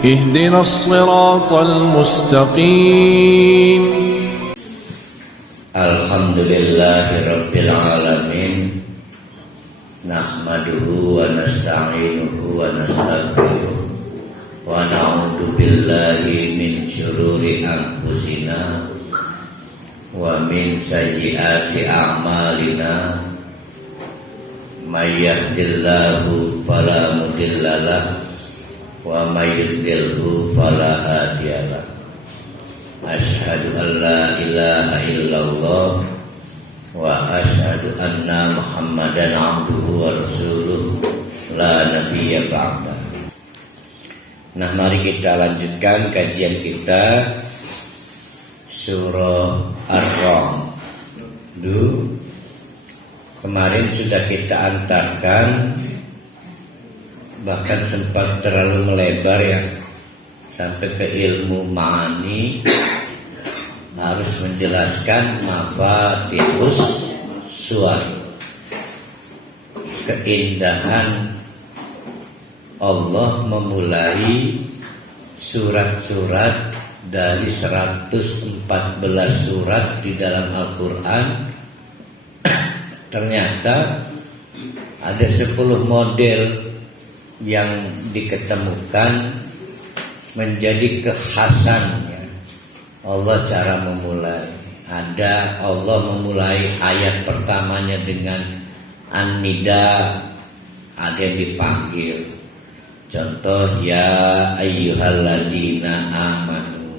اهدنا الصراط المستقيم. Alhamdulillahirabbil alamin. Nahmaduhu wa nasta'inuhu wa nastaghfiruh wa na'udzu billahi min syururi anfusina wa min sayyiati a'malina. May yahdihillahu fala mudilla lahu wa may yudlilhu fala hadiyalah. Asyhadu an la ilaha illallah wa asyhadu anna Muhammadan abduhu wa rasuluh la nabiyya ba'da. Nah, mari kita lanjutkan kajian kita surah Ar-Rum. Kemarin sudah kita antarkan, bahkan sempat terlalu melebar ya, sampai ke ilmu ma'ani, harus menjelaskan mafatihus suwar, keindahan Allah memulai surat-surat dari 114 surat di dalam Al-Quran. Ternyata ada 10 model yang diketemukan menjadi kekhasannya Allah cara memulai. Ada Allah memulai ayat pertamanya dengan an-nida, ada yang dipanggil. Contoh ya ayyuhalladzina amanu,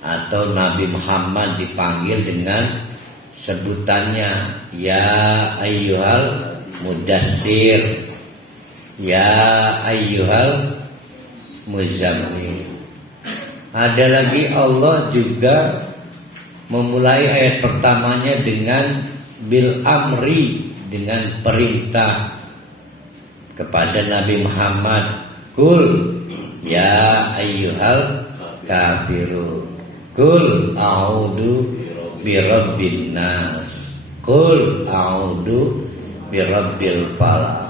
atau Nabi Muhammad dipanggil dengan sebutannya ya ayyuhal mudassir, ya ayyuhal muzammil. Ada lagi Allah juga memulai ayat pertamanya dengan bil amri, dengan perintah kepada Nabi Muhammad, kul ya ayyuhal kafirun, kul a'udzu birabbin nas, kul a'udzu birabbil falaq.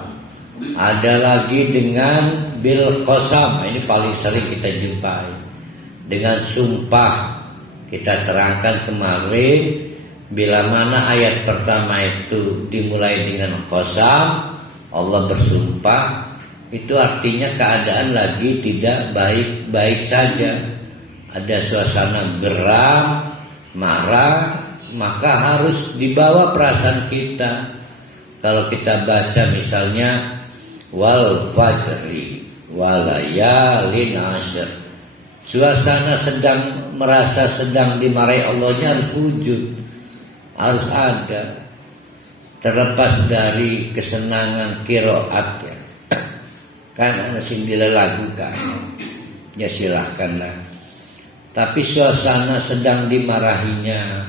Ada lagi dengan bil qasam, ini paling sering kita jumpai, dengan sumpah. Kita terangkan kemarin, bila mana ayat pertama itu dimulai dengan qasam, Allah bersumpah, itu artinya keadaan lagi tidak baik-baik saja, ada suasana geram, marah, maka harus dibawa perasaan kita. Kalau kita baca misalnya wal fajri walayalin ashr, suasana merasa sedang dimarahi Allahnya harus wujud, harus ada, terlepas dari kesenangan qiraat ya. Kan ana sing dilelagukan, ya silakanlah. Tapi suasana sedang dimarahinya,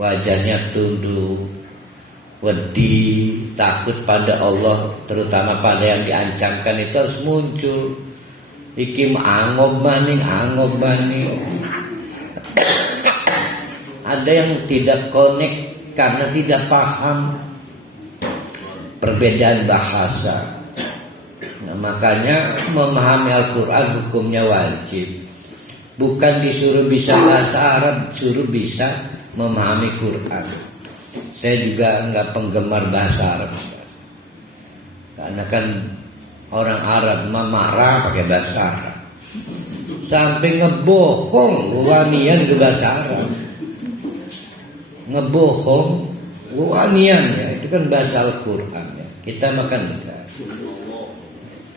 wajahnya tunduk, wedi, takut pada Allah, terutama pada yang diancamkan, itu harus muncul. Iki angob maning. Ada yang tidak connect karena tidak paham perbedaan bahasa. Nah, makanya memahami Al-Quran hukumnya wajib. Bukan disuruh bisa bahasa Arab, suruh bisa memahami Quran. Saya juga enggak penggemar bahasa Arab, karena kan orang Arab marah pakai bahasa Arab, sampai ngebohong wanian ke bahasa Arab. Ngebohong wanian ya, itu kan bahasa Al-Quran ya. Kita makan enggak.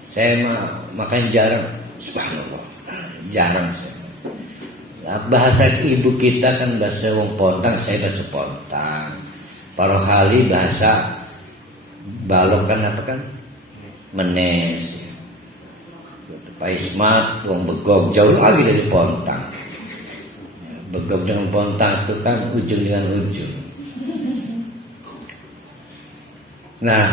Saya makan jarang, subhanallah, jarang saya. Bahasa ibu kita kan bahasa wong Pontang, saya bahasa Pontang. Parohali bahasa balok kan apa kan? Menes. Pak Ismat wong Begog jauh lagi dari Pontang. Begog dengan Pontang itu kan ujung dengan ujung. Nah,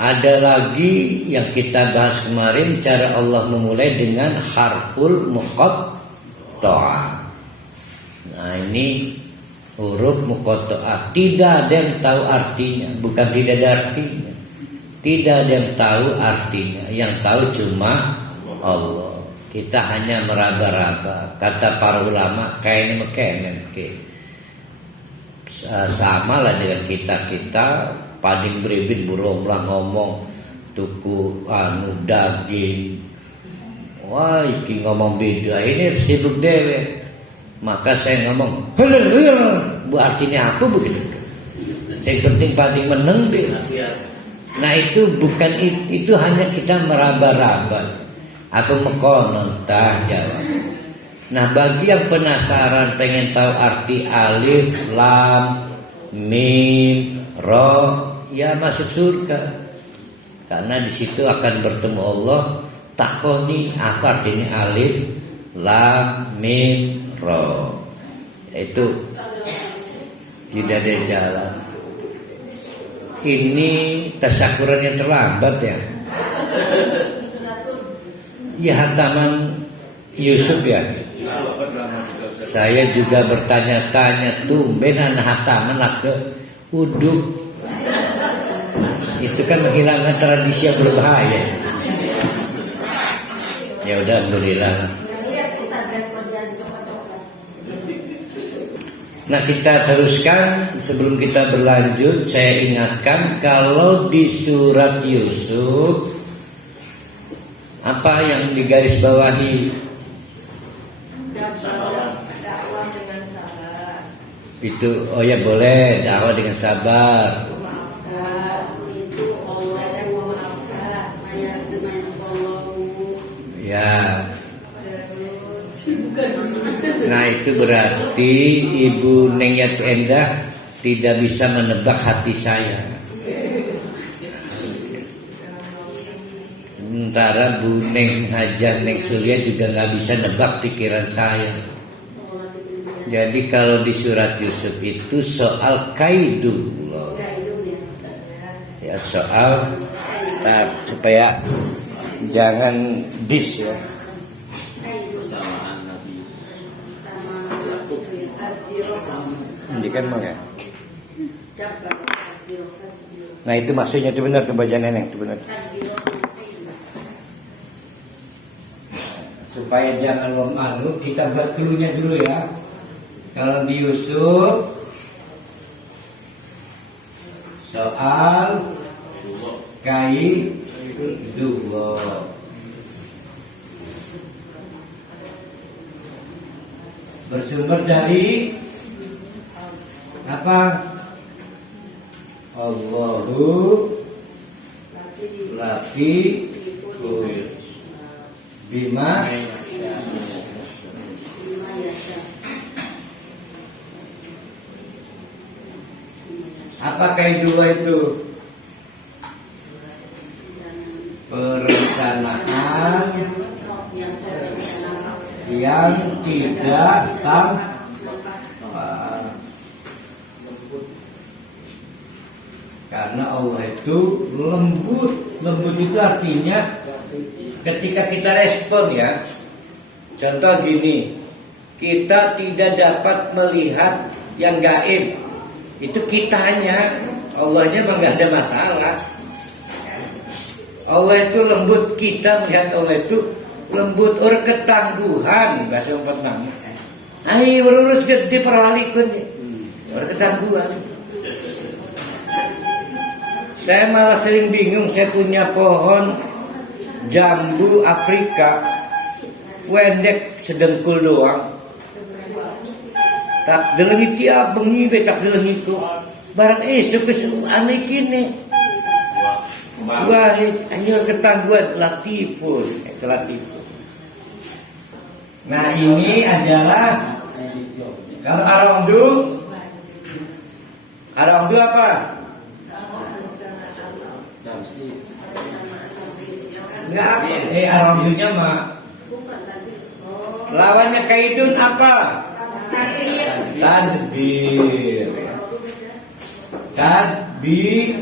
ada lagi yang kita bahas kemarin, cara Allah memulai dengan harful muqatta'ah. Nah, ini huruf muqatta'ah, tidak ada yang tahu artinya, bukan tidak ada artinya. Tidak ada yang tahu artinya, yang tahu cuma Allah. Kita hanya meraba-raba. Kata para ulama, kayaknya mekenen ke. Sama lah dengan kita paling berebit burung lah ngomong tuku daging. Wah, iki ngomong beda. Ini sibuk dewe. Maka saya ngomong, bu artinya apa begitu? Yang penting paling meneng deh. Nah itu bukan itu hanya kita meraba-raba. Atau mekonon tah jawab. Nah bagi yang penasaran pengen tahu arti alif, lam, mim, ro, ya masuk surga. Karena di situ akan bertemu Allah. Takoni apa artinya alif, lam, mim, ro. Itu tidak ada jalan. Ini tasyakuran yang terlambat ya. Ya hataman Yusuf ya. Saya juga bertanya-tanya tumben anak hataman ke uduk. Itu kan menghilangkan tradisi yang berbahaya. Ya udah alhamdulillah. Nah kita teruskan. Sebelum kita berlanjut, saya ingatkan kalau di surat Yusuf apa yang digarisbawahi? Dakwah dengan sabar. Itu oh ya boleh dakwah dengan sabar. Itu Allah yang memaafkan, ya. Nah itu berarti Ibu Neng Yatu Endah tidak bisa menebak hati saya. Sementara Bu Neng Hajar Neng Surya juga nggak bisa nebak pikiran saya. Jadi kalau di surat Yusuf itu soal kaidullah. Ya soal supaya jangan dis ya. Ini kan mang ya. Nah itu maksudnya itu benar kebaca neneng itu benar. Supaya jangan malu, kita buat cluenya dulu ya. Kalau di Yusuf soal kaidullah. Bersumber dari apa? Allahu laki bima apa kaidullah itu? Perencanaan yang tidak karena Allah itu lembut. Lembut itu artinya ketika kita respon ya. Contoh gini, kita tidak dapat melihat yang gaib. Itu kitanya, Allahnya mah nggak ada masalah. Allah itu lembut, kita melihat Allah itu lembut. Orang ketangguhan bahasa pertama. Ayo urus gede perhalikun. Orang ketangguhan. Saya malah sering bingung. Saya punya pohon jambu Afrika, pendek sedengkul doang. Tak delengi tiap bengi tak delengi itu. Barang esok aneh kini. Wah, anjur ketangguhan latifun, itu latifun. Nah ini adalah kalau arongdu apa? Enggak, arongdunya mah. Lawannya kaidun apa? Tadbir. Tadbirullah.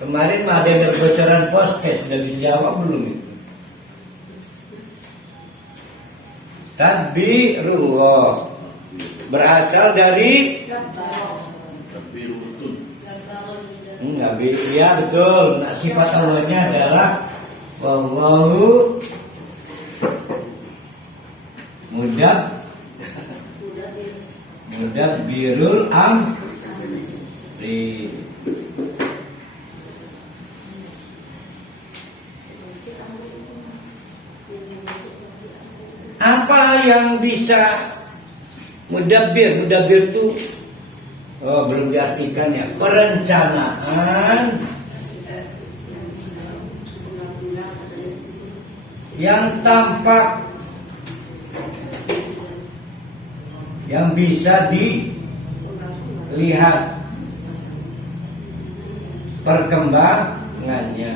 Kemarin ada yang bocoran podcast sudah bisa jawab belum itu? Tadbirullah berasal dari Ya betul. Nah, sifat Allahnya adalah wallahu mudabbirul amri. Apa yang bisa mudabbir? Mudabbir itu belum diartikan ya. Perencanaan yang tampak, yang bisa dilihat perkembangannya.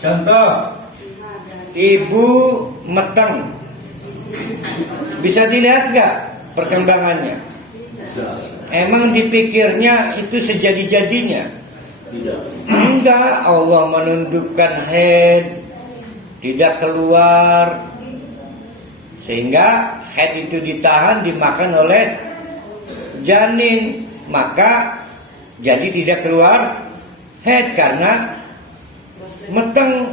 Contoh, ibu meteng, bisa dilihat gak perkembangannya? Emang dipikirnya itu sejadi-jadinya? Enggak, Allah menundukkan head, tidak keluar, sehingga head itu ditahan, dimakan oleh janin, maka jadi tidak keluar head karena meteng.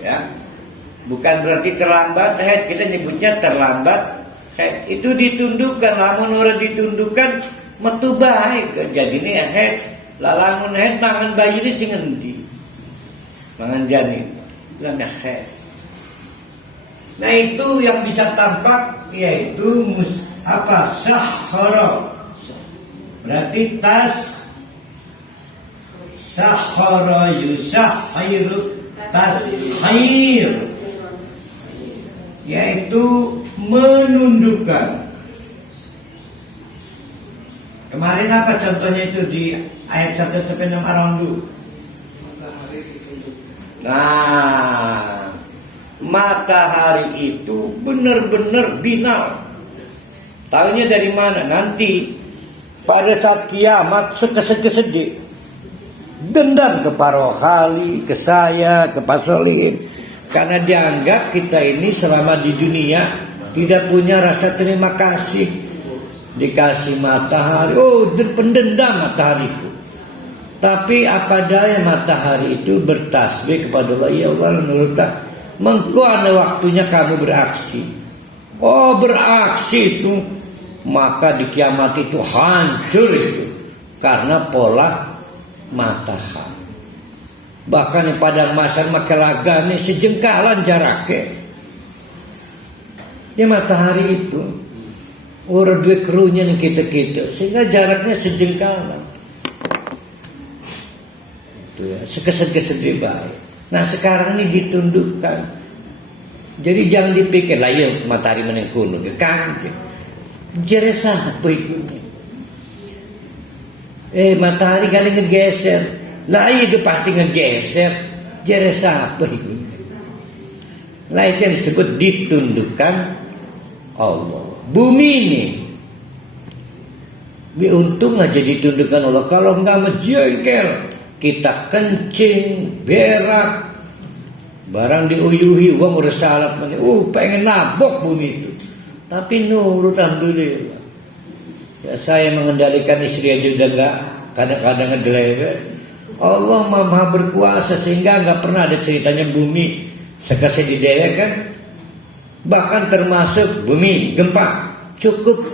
Ya, bukan berarti terlambat head, kita nyebutnya terlambat head. Itu ditundukkan, lamun ora ditundukkan metu baik, jadi ini head. Lamun head mangan bayi ini sing endi? Mangan janin. Lan head. Nah, itu yang bisa tampak yaitu sahara. Berarti sahara yusahhiru tashir, yaitu menundukkan. Kemarin apa contohnya itu di ayat 1 sampai 6 Ar-Ra'd. Nah, matahari itu benar-benar binal. Tahunya dari mana? Nanti pada saat kiamat sekesek-kesedih dendam ke para wali, ke saya, ke Pak Solihin, karena dianggap kita ini selama di dunia tidak punya rasa terima kasih. Dikasih matahari, pendendam matahari itu. Tapi apa daya matahari itu bertasbih kepada Allah, ya Allah, menurutnya mengko ada waktunya kamu beraksi. Beraksi itu, maka di kiamat itu hancur itu karena pola matahari. Bahkan pada masa makalagane sejengkalan jaraknya. Ya matahari itu orang dua kerunya nih kita sehingga jaraknya sejengkalan. Itu ya, sekesed-kesed baik. Nah, sekarang ini ditundukkan. Jadi jangan dipikir lah ya matahari menengkuno ke kanjeng. Jeresah apa itunya? Matahari kali ngegeser. Lah iya ke pasti ngegeser. Jeresah apa itunya? Lah itu yang disebut ditundukkan Allah. Bumi ini untung aja ditundukkan Allah. Kalau enggak menjengkel, kita kencing, berak, barang diuyuhi, uang udah salat, pengen nabok bumi itu. Tapi nurut, alhamdulillah. Ya, saya mengendalikan istri aja udah enggak, kadang-kadang ngedelewet. Allah maha berkuasa sehingga enggak pernah ada ceritanya bumi sekasih didewek kan. Bahkan termasuk bumi gempa cukup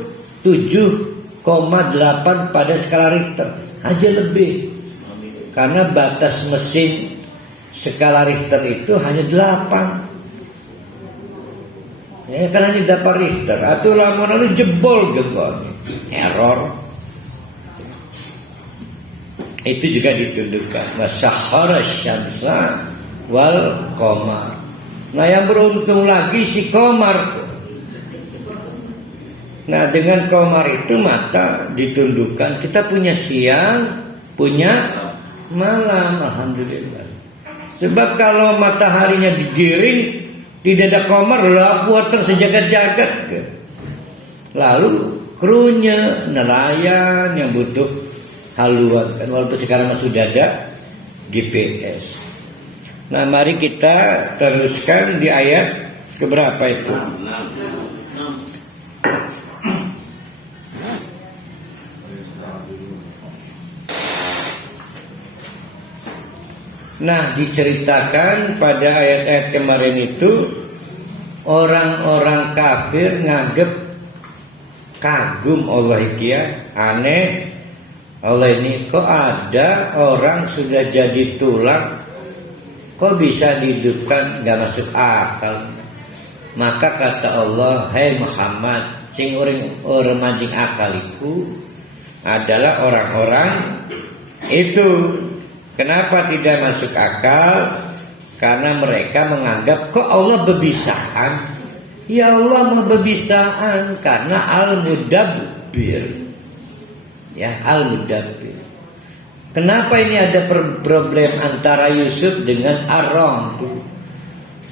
7,8 pada skala Richter aja lebih. Karena batas mesin skala Richter itu hanya 8. Ya, karena ini dapat Richter. Atau lama-lama jebol gempa. Error. Itu juga ditundukkan. Wasahara syamsa wal qamar. Nah, yang beruntung lagi si qamar. Nah, dengan qamar itu mata ditundukkan. Kita punya siang, punya malam, alhamdulillah. Sebab kalau mataharinya digiring, tidak ada qamar, lah buat tersejagat-jagat. Lalu krunya, nelayan yang butuh haluan kan, walaupun sekarang sudah ada GPS. Nah, mari kita teruskan di ayat keberapa itu? 6. Nah, diceritakan pada ayat-ayat kemarin itu orang-orang kafir nganggep kagum Allah dia, aneh. Allah ini kok ada orang sudah jadi tulang, kok bisa dihidupkan, nggak masuk akal. Maka kata Allah, hai Muhammad, sing orang mancing akal itu adalah orang-orang itu. Kenapa tidak masuk akal? Karena mereka menganggap kok Allah bebisaan. Ya Allah mau bebisaan karena Al-Mudabbir. Ya, Al-Mudabbir. Kenapa ini ada problem antara Yusuf dengan Ar-Ram?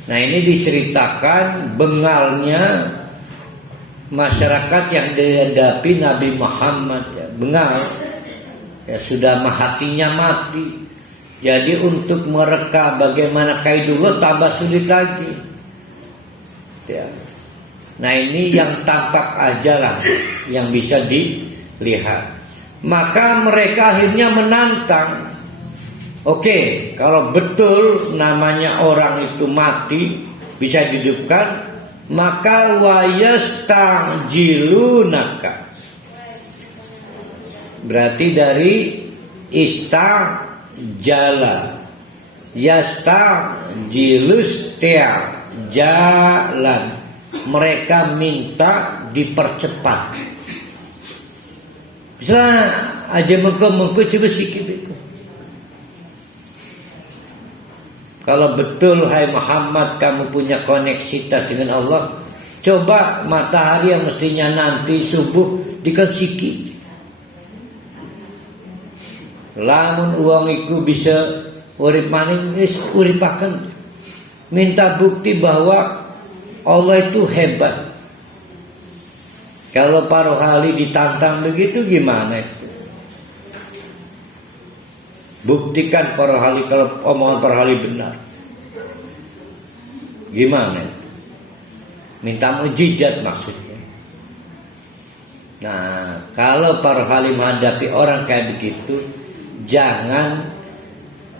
Nah, ini diceritakan bengalnya masyarakat yang dihadapi Nabi Muhammad, ya, bengal. Ya, sudah hatinya mati. Jadi untuk mereka bagaimana kaidullah tambah sulit lagi. Ya. Nah, ini yang tampak aja lah yang bisa dilihat. Maka mereka akhirnya menantang. Oke, kalau betul namanya orang itu mati bisa dihidupkan, maka wayasta'jilunaka. Berarti dari istajala, yasta'jilus jalan. Mereka minta dipercepat. Misalnya aja mengko coba sikit itu. Kalau betul hai Muhammad kamu punya koneksitas dengan Allah, coba matahari yang mestinya nanti subuh dikasih. Lamun uang itu bisa urip maning wis uripaken. Minta bukti bahwa Allah itu hebat. Kalau para hali ditantang begitu gimana itu? Buktikan para hali kalau omongan para hali benar. Gimana? Minta mujizat maksudnya. Nah, kalau para hali menghadapi orang kayak begitu, jangan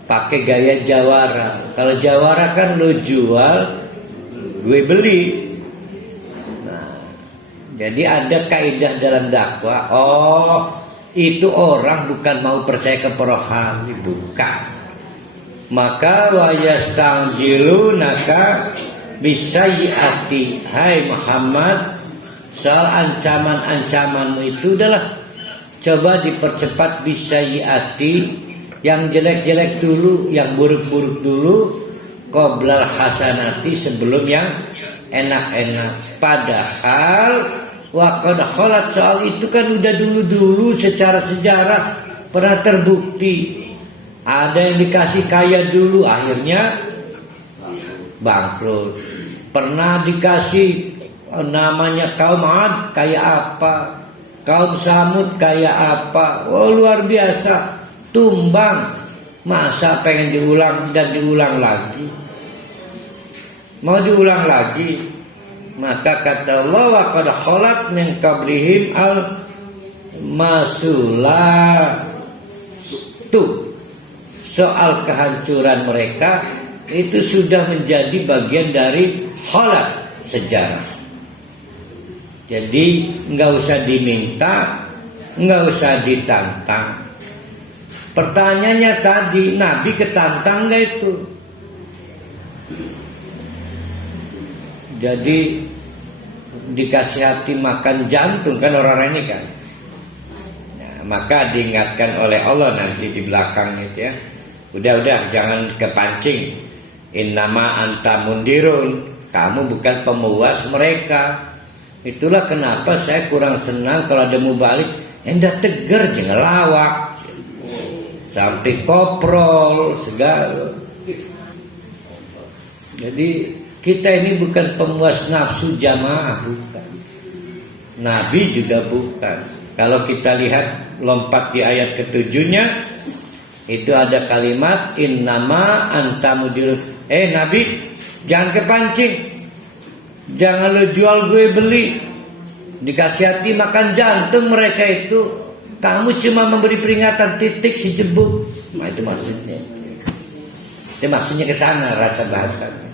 pakai gaya jawara. Kalau jawara kan lo jual, gue beli. Jadi ada kaidah dalam dakwah. Oh, itu orang bukan mau percaya ke para bukan. Maka wayasta'jilunaka bisayyi'ati. Hai Muhammad, soal ancaman-ancamanmu itu adalah coba dipercepat bisayyi'ati, yang jelek-jelek dulu, yang buruk-buruk dulu, qoblal hasanati, sebelum yang enak-enak. Padahal waqad khalat, soal itu kan udah dulu-dulu secara sejarah pernah terbukti. Ada yang dikasih kaya dulu akhirnya bangkrut. Pernah dikasih namanya kaum Ad kayak apa, kaum Samud kayak apa. Oh, luar biasa, tumbang. Masa pengen diulang dan diulang lagi? Mau diulang lagi? Maka kata Allah, wa qad khalat min qablihim al masulatu. Soal kehancuran mereka itu sudah menjadi bagian dari khalat, sejarah. Jadi nggak usah diminta, nggak usah ditantang. Pertanyaannya tadi, Nabi ketantang nggak itu? Jadi dikasih hati makan jantung kan orang ini kan. Nah, maka diingatkan oleh Allah nanti di belakang itu ya. Udah jangan kepancing. Innama anta mundirun. Kamu bukan pemuas mereka. Itulah kenapa saya kurang senang kalau ada mubalik hendak tegar jangan lawak. Sampai koprol segala. Jadi kita ini bukan pemuas nafsu jamaah, bukan. Nabi juga bukan. Kalau kita lihat lompat di ayat ke-7-nya, itu ada kalimat innama anta mudirun. Nabi, jangan kepancing. Jangan lo jual gue beli. Dikasih hati makan jantung mereka itu. Kamu cuma memberi peringatan titik si jebuk. Nah itu maksudnya. Itu maksudnya ke sana rasa bahasanya.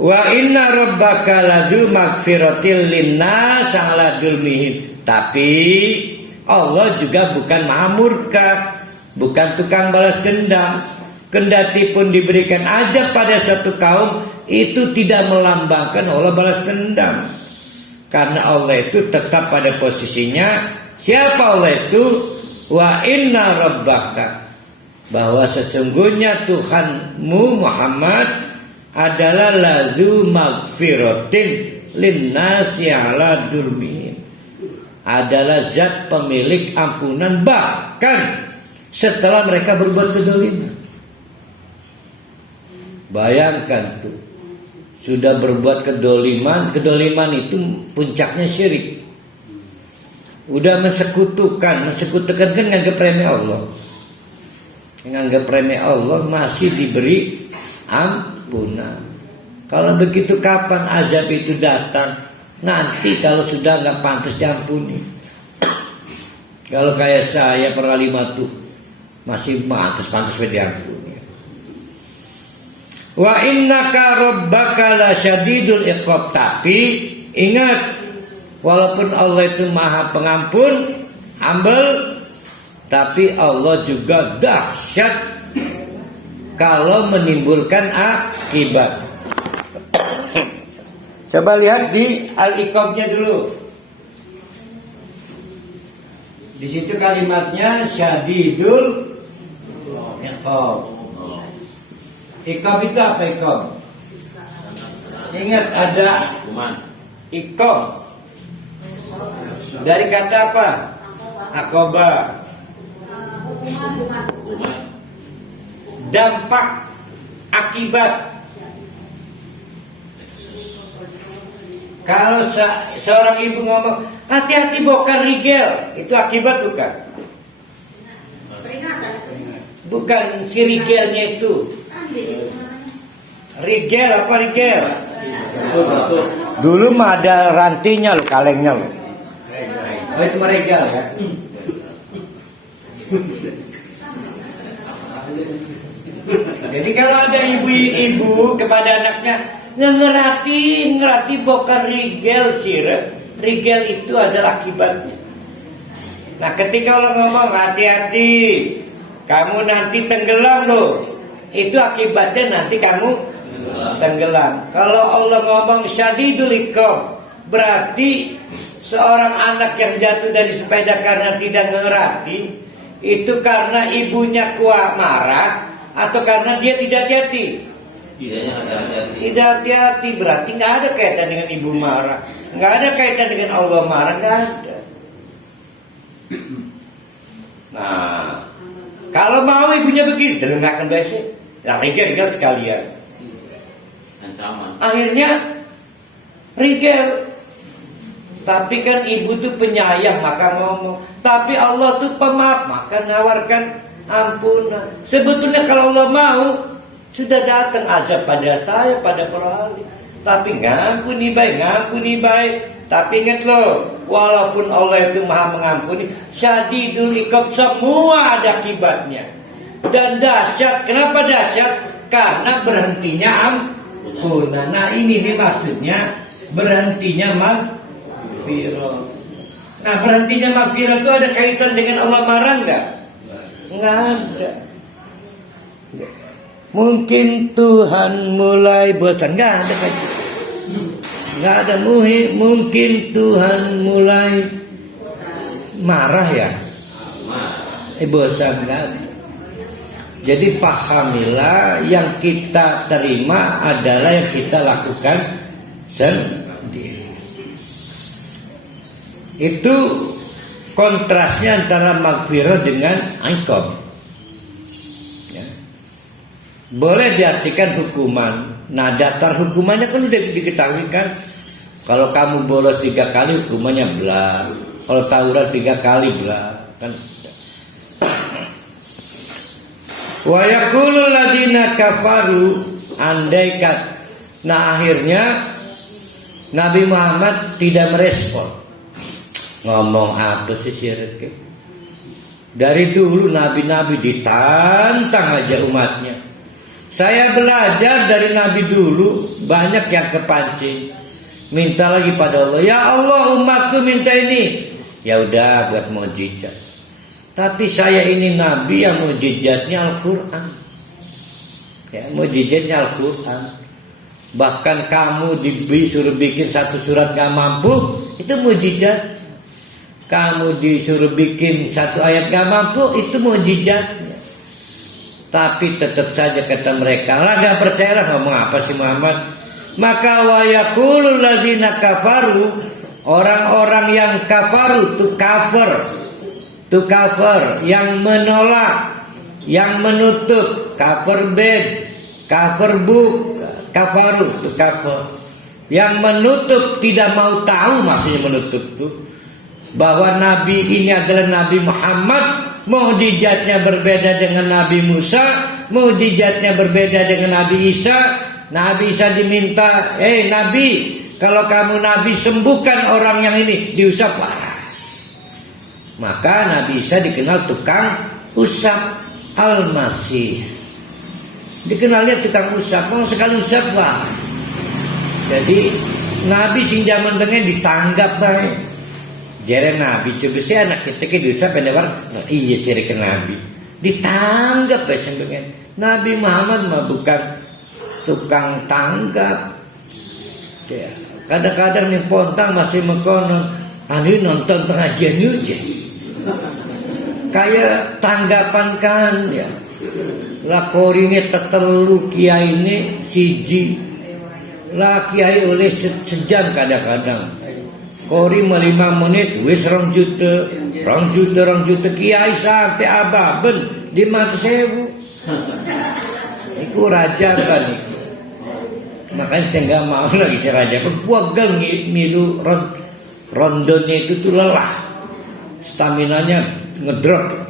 Wa inna rabbaka ladu magfiratil linnas ala dzulmihim. Tapi Allah juga bukan maha murka, bukan tukang balas dendam. Kendati pun diberikan azab pada suatu kaum, itu tidak melambangkan Allah balas dendam. Karena Allah itu tetap pada posisinya. Siapa Allah itu? Wa inna rabbaka, bahwa sesungguhnya Tuhanmu Muhammad adalah ladzu magfiratin linnasi ala dzulmihim, adalah zat pemilik ampunan bahkan setelah mereka berbuat kezaliman. Bayangkan tuh, sudah berbuat kedoliman itu puncaknya syirik. Udah mensekutukan kan nganggap remeh Allah. Nganggap remeh Allah masih diberi ampunan. Kalau begitu kapan azab itu datang? Nanti kalau sudah nggak pantas diampuni. Kalau kayak saya para lima tuh masih pantas diampuni. Wa innaka rabbaka lasyadidul iqab. Tapi ingat, walaupun Allah itu maha pengampun, humble, tapi Allah juga dahsyat kalau menimbulkan akibat. Coba lihat di al-iqabnya dulu. Di situ kalimatnya syadidul iqab. Iqab itu apa iqab? Ingat ada iqab. Dari kata apa? Aqaba. Dampak, akibat. Kalau seorang ibu ngomong hati-hati bokar rigel, itu akibat bukan? Bukan si rigelnya itu. Rigel apa rigel? Dulu mah ada rantinya loh, kalengnya loh. Oh itu mah rigel ya. Jadi kalau ada ibu-ibu kepada anaknya ngerati bokar rigel sirep, rigel itu adalah akibatnya. Nah ketika Allah ngomong hati-hati, kamu nanti tenggelam loh, itu akibatnya nanti kamu tenggelam. Kalau Allah ngomong syadidul iqab, berarti seorang anak yang jatuh dari sepeda karena tidak ngerati, itu karena ibunya kuat marah atau karena dia tidak hati-hati? Tidak hati-hati, berarti nggak ada kaitan dengan ibu marah, nggak ada kaitan dengan Allah marah, nggak ada. Nah, kalau mau ibunya begini, dengarkan biasa, nah rigel sekalian. Akhirnya rigel. Tapi kan ibu tuh penyayang maka ngomong. Tapi Allah tuh pemaaf maka nawarkan ampunan. Sebetulnya kalau Allah mau sudah datang azab pada saya, pada para ahli. Tapi ngampuni baik. Tapi ingat loh, walaupun Allah itu maha mengampuni, syadidul iqab, semua ada akibatnya. Dan dahsyat, kenapa dahsyat? Karena berhentinya ampunan. Nah ini maksudnya berhentinya magfirah. Nah berhentinya magfirah itu ada kaitan dengan Allah marah enggak? Enggak ada. Mungkin Tuhan mulai bosan, enggak ada kaitan. Enggak ada. Mungkin Tuhan mulai marah ya? Bosan, enggak ada. Jadi pahamilah, yang kita terima adalah yang kita lakukan sendiri. Itu kontrasnya antara magfirah dengan iqab. Ya. Boleh diartikan hukuman. Nah daftar hukumannya kan udah diketahui kan. Kalau kamu bolos 3 kali hukumannya belah. Kalau tawuran 3 kali belah. Kan. Wa yaqulul ladzina kafaru, andaikan. Nah akhirnya Nabi Muhammad tidak merespon. Ngomong apa sih syirik? Dari dulu nabi-nabi ditantang aja umatnya. Saya belajar dari nabi dulu, banyak yang kepancing. Minta lagi pada Allah, ya Allah umatku minta ini. Ya udah buat mukjizat. Tapi saya ini nabi yang mukjizatnya Al-Quran. Ya, mukjizatnya Al-Quran. Bahkan kamu disuruh bikin satu surat gak mampu, itu mukjizat. Kamu disuruh bikin satu ayat gak mampu, itu mukjizatnya. Tapi tetap saja kata mereka, lah gak percaya lah, ngomong apa sih Muhammad? Maka wa yaqulul ladzina kafaru, orang-orang yang kafaru, to cover, yang menolak, yang menutup, cover bed, cover book, kafaru, to cover, yang menutup, tidak mau tahu, maksudnya menutup tuh bahwa Nabi ini adalah Nabi Muhammad, mukjizatnya berbeda dengan Nabi Musa, mukjizatnya berbeda dengan Nabi Isa. Nabi Isa diminta, Nabi, kalau kamu Nabi sembuhkan orang yang ini, diusap waras. Maka Nabi Isa dikenal tukang usap, Al-Masih dikenalnya tukang usap, mau sekali usap waras. Jadi Nabi sing zaman dengan ditanggap baik. Jere Nabi coba sih anak kita ke diusap pendewar, iya sih Nabi ditanggap baik dengan Nabi Muhammad mah bukan tukang tanggap. Ya, kadang-kadang nih pontang masih mekonon, ani nonton pengajian aja. Kayak tanggapan kan ya. Lah korine tetelu kiai ini siji. Lah kiai oleh sejam kadang-kadang. Kori 5 menit wis 2 juta kiai sampai ababen 5.000. Iku raja kan. Makanya saya nggak mau lagi si raja. Puagang milu rondonya itu tuh lelah, staminanya ngedrop.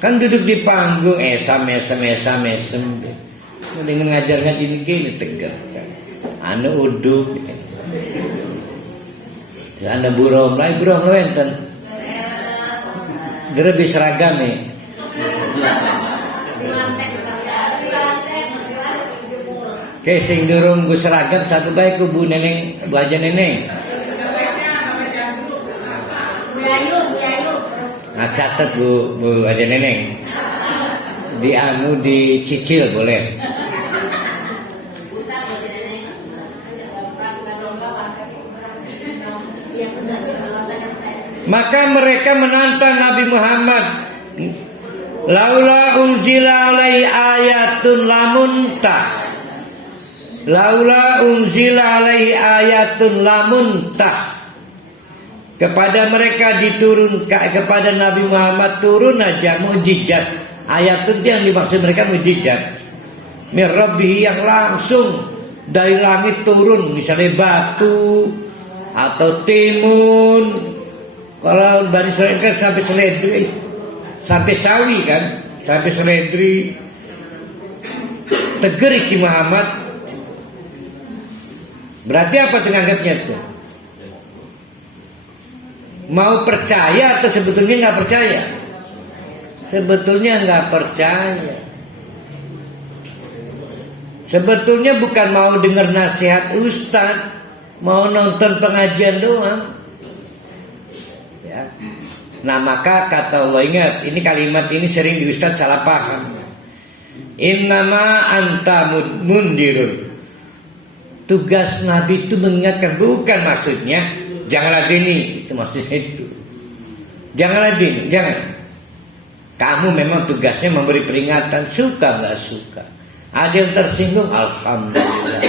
Kan duduk di panggung, mesem. Dengan ngajar gini tegar. Anu uduk. Anda burom enten. Gerebis seragam nih. Oke, sing durung gue seragam satu baik ku Bu Neneng, Bu Aja Neneng. Nah catat Bu Aja Neneng. Dicicil boleh. Maka mereka menantang Nabi Muhammad. Laula unzila alaihi ayatun lamuntah. Laula unzila alaihi ayatun lamuntah. Kepada mereka diturunkan, kepada Nabi Muhammad turun aja mukjizat. Ayatun yang dimaksud mereka mukjizat. Mir Rabbih yang langsung dari langit turun, misalnya batu atau timun. Kalau Bani Israil kan sampai seledri, sampai sawi kan, sampai seledri. Teger Ki Muhammad. Berarti apa tenganggapnya itu? Mau percaya atau sebetulnya nggak percaya? Sebetulnya nggak percaya. Sebetulnya bukan mau dengar nasihat ustaz, mau nonton pengajian doang. Ya. Nah maka kata Allah, ingat, ini kalimat ini sering di ustaz salah paham. Innama anta mundirun. Tugas Nabi itu mengingatkan, bukan maksudnya jangan ladeni, itu maksudnya itu. Jangan ladeni, jangan. Kamu memang tugasnya memberi peringatan, suka nggak suka. Ada yang tersinggung, alhamdulillah.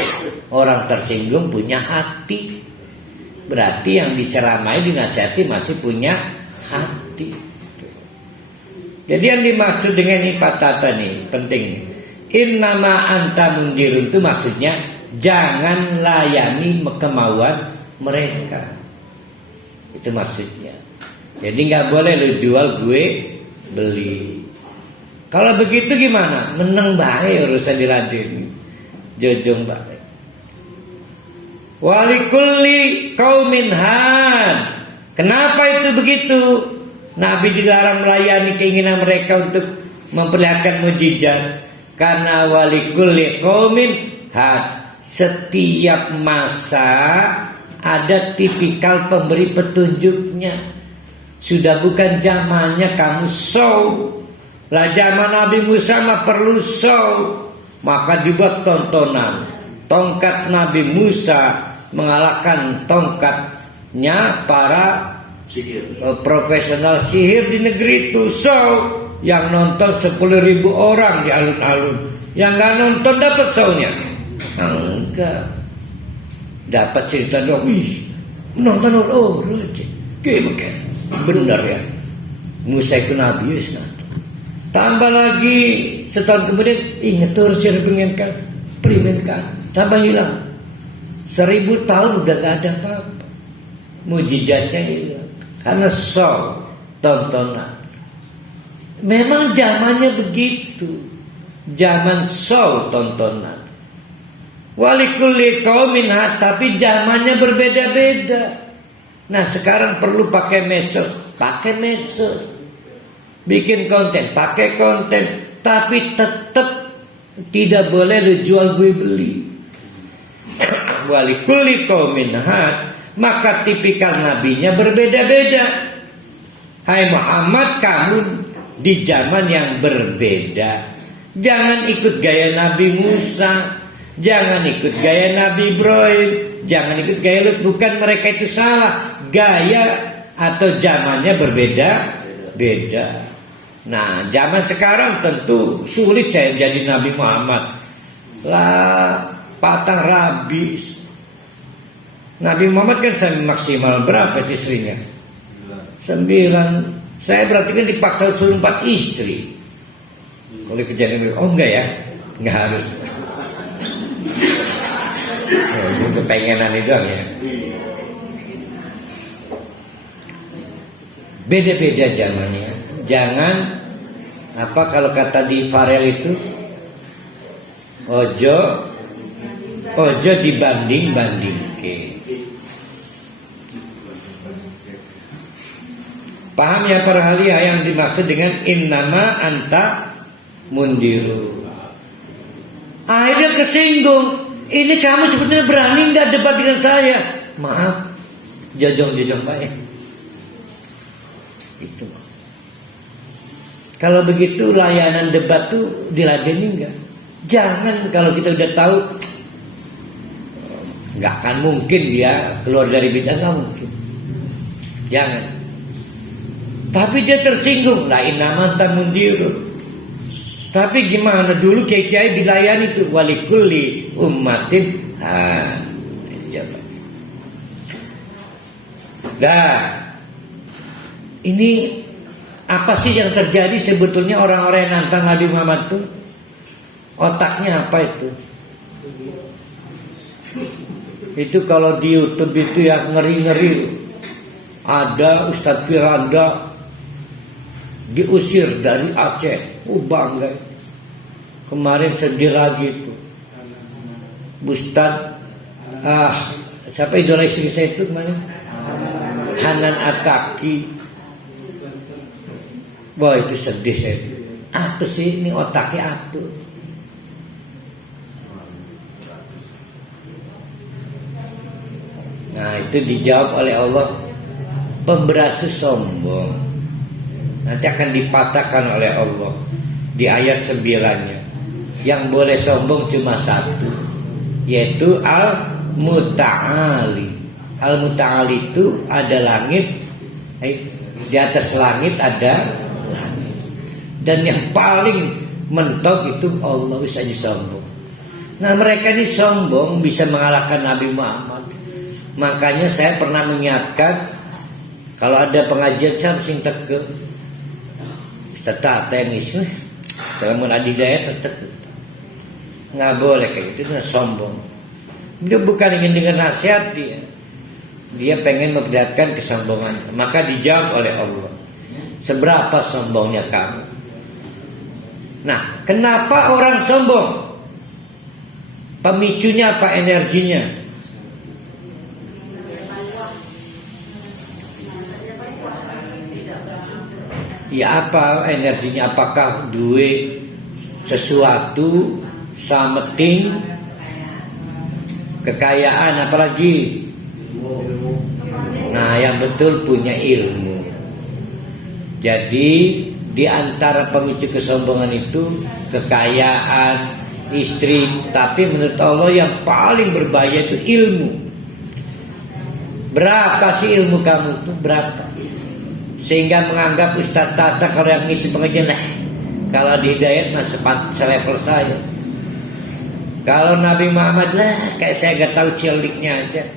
Orang tersinggung punya hati. Berarti yang diceramai, dinasihati masih punya hati. Jadi yang dimaksud dengan ini patata nih, penting nih. Innama anta mundirun itu maksudnya jangan layani kemauan mereka. Itu maksudnya. Jadi nggak boleh lu jual, gue beli. Kalau begitu gimana? Menang baik urusan diladeni. Jojong baik. Walikulli qaumin had. Kenapa itu begitu? Nabi dilarang melayani keinginan mereka untuk memperlihatkan mukjizat. Karena walikulli qaumin had. Setiap masa ada tipikal pemberi petunjuknya. Sudah bukan zamannya kamu show. Lah zaman Nabi Musa mah perlu show. Maka dibuat tontonan. Tongkat Nabi Musa mengalahkan tongkatnya para profesional sihir di negeri itu. Show. Yang nonton 10.000 orang di alun-alun. Yang gak nonton dapat show-nya. Enggak. Dapat cerita dong. Wih, nonton orang aja. Kayak benar ya. Musa itu Nabi ya. Tambah lagi setahun kemudian ingat terus yang peringatkan. Tambah hilang. 1000 tahun udah gak ada apa-apa. Mujizatnya hilang. Karena show, tontonan. Memang zamannya begitu. Zaman show, tontonan. Walikulli qaumin had, tapi zamannya berbeda-beda. Nah sekarang perlu pakai medsos. Bikin konten, pakai konten. Tapi tetap tidak boleh lu jual gue beli. Walikulli qaumin had, maka tipikal nabinya berbeda-beda. Hai Muhammad, kamu di zaman yang berbeda. Jangan ikut gaya Nabi Musa, jangan ikut gaya Nabi Ibrahim, jangan ikut gaya Lut. Bukan mereka itu salah, gaya atau zamannya berbeda-beda. Nah, zaman sekarang tentu sulit saya jadi Nabi Muhammad. Lah, patang rabis. Nabi Muhammad kan sampai maksimal berapa istrinya? 9. Saya berarti kan dipaksa suruh 4 istri. Oleh kejadian enggak ya? Enggak harus. Itu kepengenan itu ya. Beda-beda zamannya. Jangan apa kalau kata di Farel itu ojo dibanding-bandingke. Paham ya para ahli yang dimaksud dengan innama anta mundiru. Akhirnya kesinggung. Ini kamu sebetulnya berani nggak debat dengan saya? Maaf, jojong baik. Itu. Kalau begitu layanan debat tuh diladeni nggak? Jangan kalau kita udah tahu nggak akan mungkin dia keluar dari bidang, nggak mungkin. Jangan. Tapi dia tersinggung, la innama anta mundiru. Tapi gimana dulu kiai dilayani tuh walikulli ummatin ini apa sih yang terjadi sebetulnya orang-orang yang nantang Nabi Muhammad tuh? Otaknya apa itu? Itu kalau di YouTube itu ya ngeri-ngeri. Ada Ustadz Firanda diusir dari Aceh. Bangga. Kemarin sedih lagi itu. Ustadz siapa idola istri saya itu kemana? Hanan Ataki. Wah itu sedih saya. Apa sih ini otaknya apa? Nah itu dijawab oleh Allah. Pemberasa sombong nanti akan dipatahkan oleh Allah di ayat 9-nya. Yang boleh sombong cuma satu, yaitu al-muta'ali. Al-muta'ali itu ada langit, di atas langit ada langit. Dan yang paling mentok itu Allah bisa sombong. Nah mereka ini sombong bisa mengalahkan Nabi Muhammad. Makanya saya pernah mengingatkan, kalau ada pengajian saya mesti teke. Tetap tenis, kalau mau adidaya tetap. Nggak boleh kayak gitu, nggak sombong. Dia bukan ingin dengar nasihat dia pengen memperlihatkan kesombongan. Maka dijawab oleh Allah, seberapa sombongnya kamu? Nah, kenapa orang sombong? Pemicunya apa? Energinya? Ya apa energinya? Apakah duit, sesuatu, sameting, kekayaan, apalagi? Nah, yang betul punya ilmu. Jadi di antara pemicu kesombongan itu kekayaan, istri, tapi menurut Allah yang paling berbahaya itu ilmu. Berapa sih ilmu kamu itu? Berapa? Sehingga menganggap Ustaz Tata kalau yang ngisi pengajian, kalau di hidayat mah selevel saya. Kalau Nabi Muhammad lah kayak saya gak tahu ciliknya aja.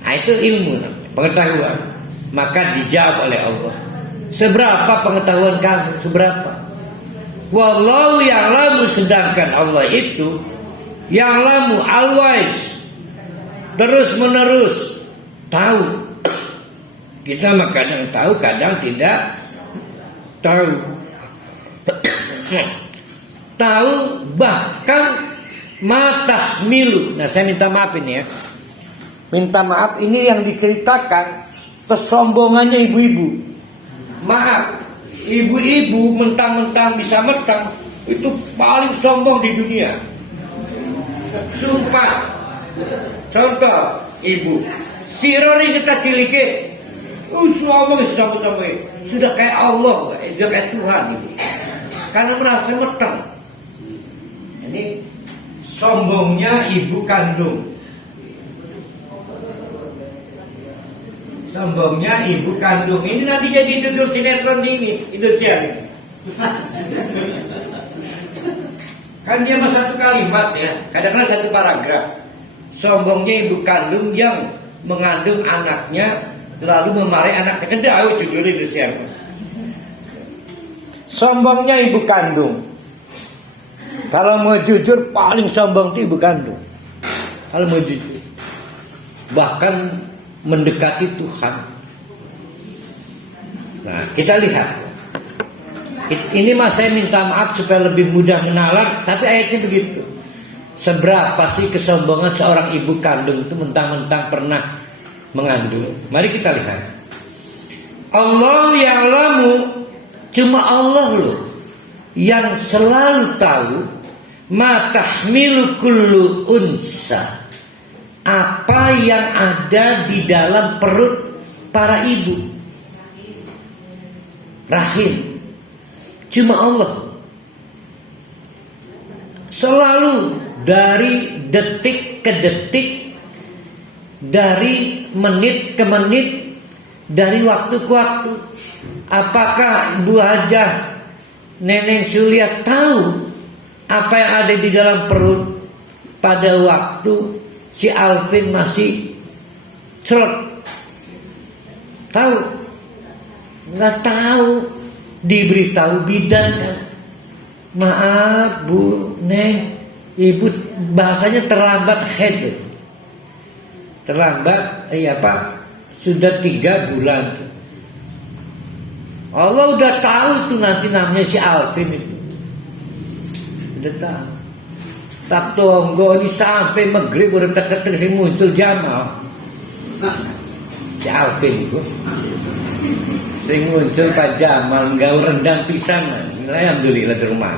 Nah, itu ilmu, pengetahuan. Maka dijawab oleh Allah, seberapa pengetahuan kamu? Seberapa? Wallahu ya'lamu, sedangkan Allah itu ya'lamu, always, terus menerus tahu. Kita mah kadang tahu, kadang tidak tahu. Tahu bahkan mata milu. Nah, saya minta maaf ini ya. Minta maaf, ini yang diceritakan kesombongannya ibu-ibu. Maaf, ibu-ibu mentang-mentang bisa metang itu paling sombong di dunia. Sumpah. Contoh, ibu si Rori kita cilike, sombong sama-sama, sudah kayak Allah, sudah kayak Tuhan gitu. Karena merasa metang. Ini sombongnya ibu kandung. Sombongnya ibu kandung. Ini nanti jadi judul sinetron ini Indosiar. Kan dia mah satu kalimat ya, kadang-kadang satu paragraf. Sombongnya ibu kandung yang mengandung anaknya lalu memarahi anaknya. Kan tahu judul Indosiar. Sombongnya ibu kandung. Kalau mau jujur paling sombong itu ibu kandung. Kalau mau jujur, bahkan mendekati Tuhan. Nah, kita lihat. Ini mas saya minta maaf supaya lebih mudah menalar, tapi ayatnya begitu. Seberapa sih kesombongan seorang ibu kandung itu mentang-mentang pernah mengandung? Mari kita lihat. Allah ya'lamu, cuma Allah loh yang selalu tahu ma tahmilu kullu unsa, apa yang ada di dalam perut para ibu, rahim. Cuma Allah selalu, dari detik ke detik, dari menit ke menit, dari waktu ke waktu. Apakah Bu Hajah Neneng Sulia tahu apa yang ada di dalam perut pada waktu si Alvin masih cerot? Tahu? Nggak tahu. Diberitahu bidan. Maaf Bu Neng, Ibu bahasanya terlambat head. Terlambat, iya Pak. Sudah 3 bulan. Allah udah tahu tuh nanti namanya si Alvin itu. Udah tahu. Tak tunggu ini sampai maghrib udah tek-tek sing muncul Jamal. Si Alvin itu. Sing muncul Pak Jamal nggawe rendang pisang. Alhamdulillah di rumah.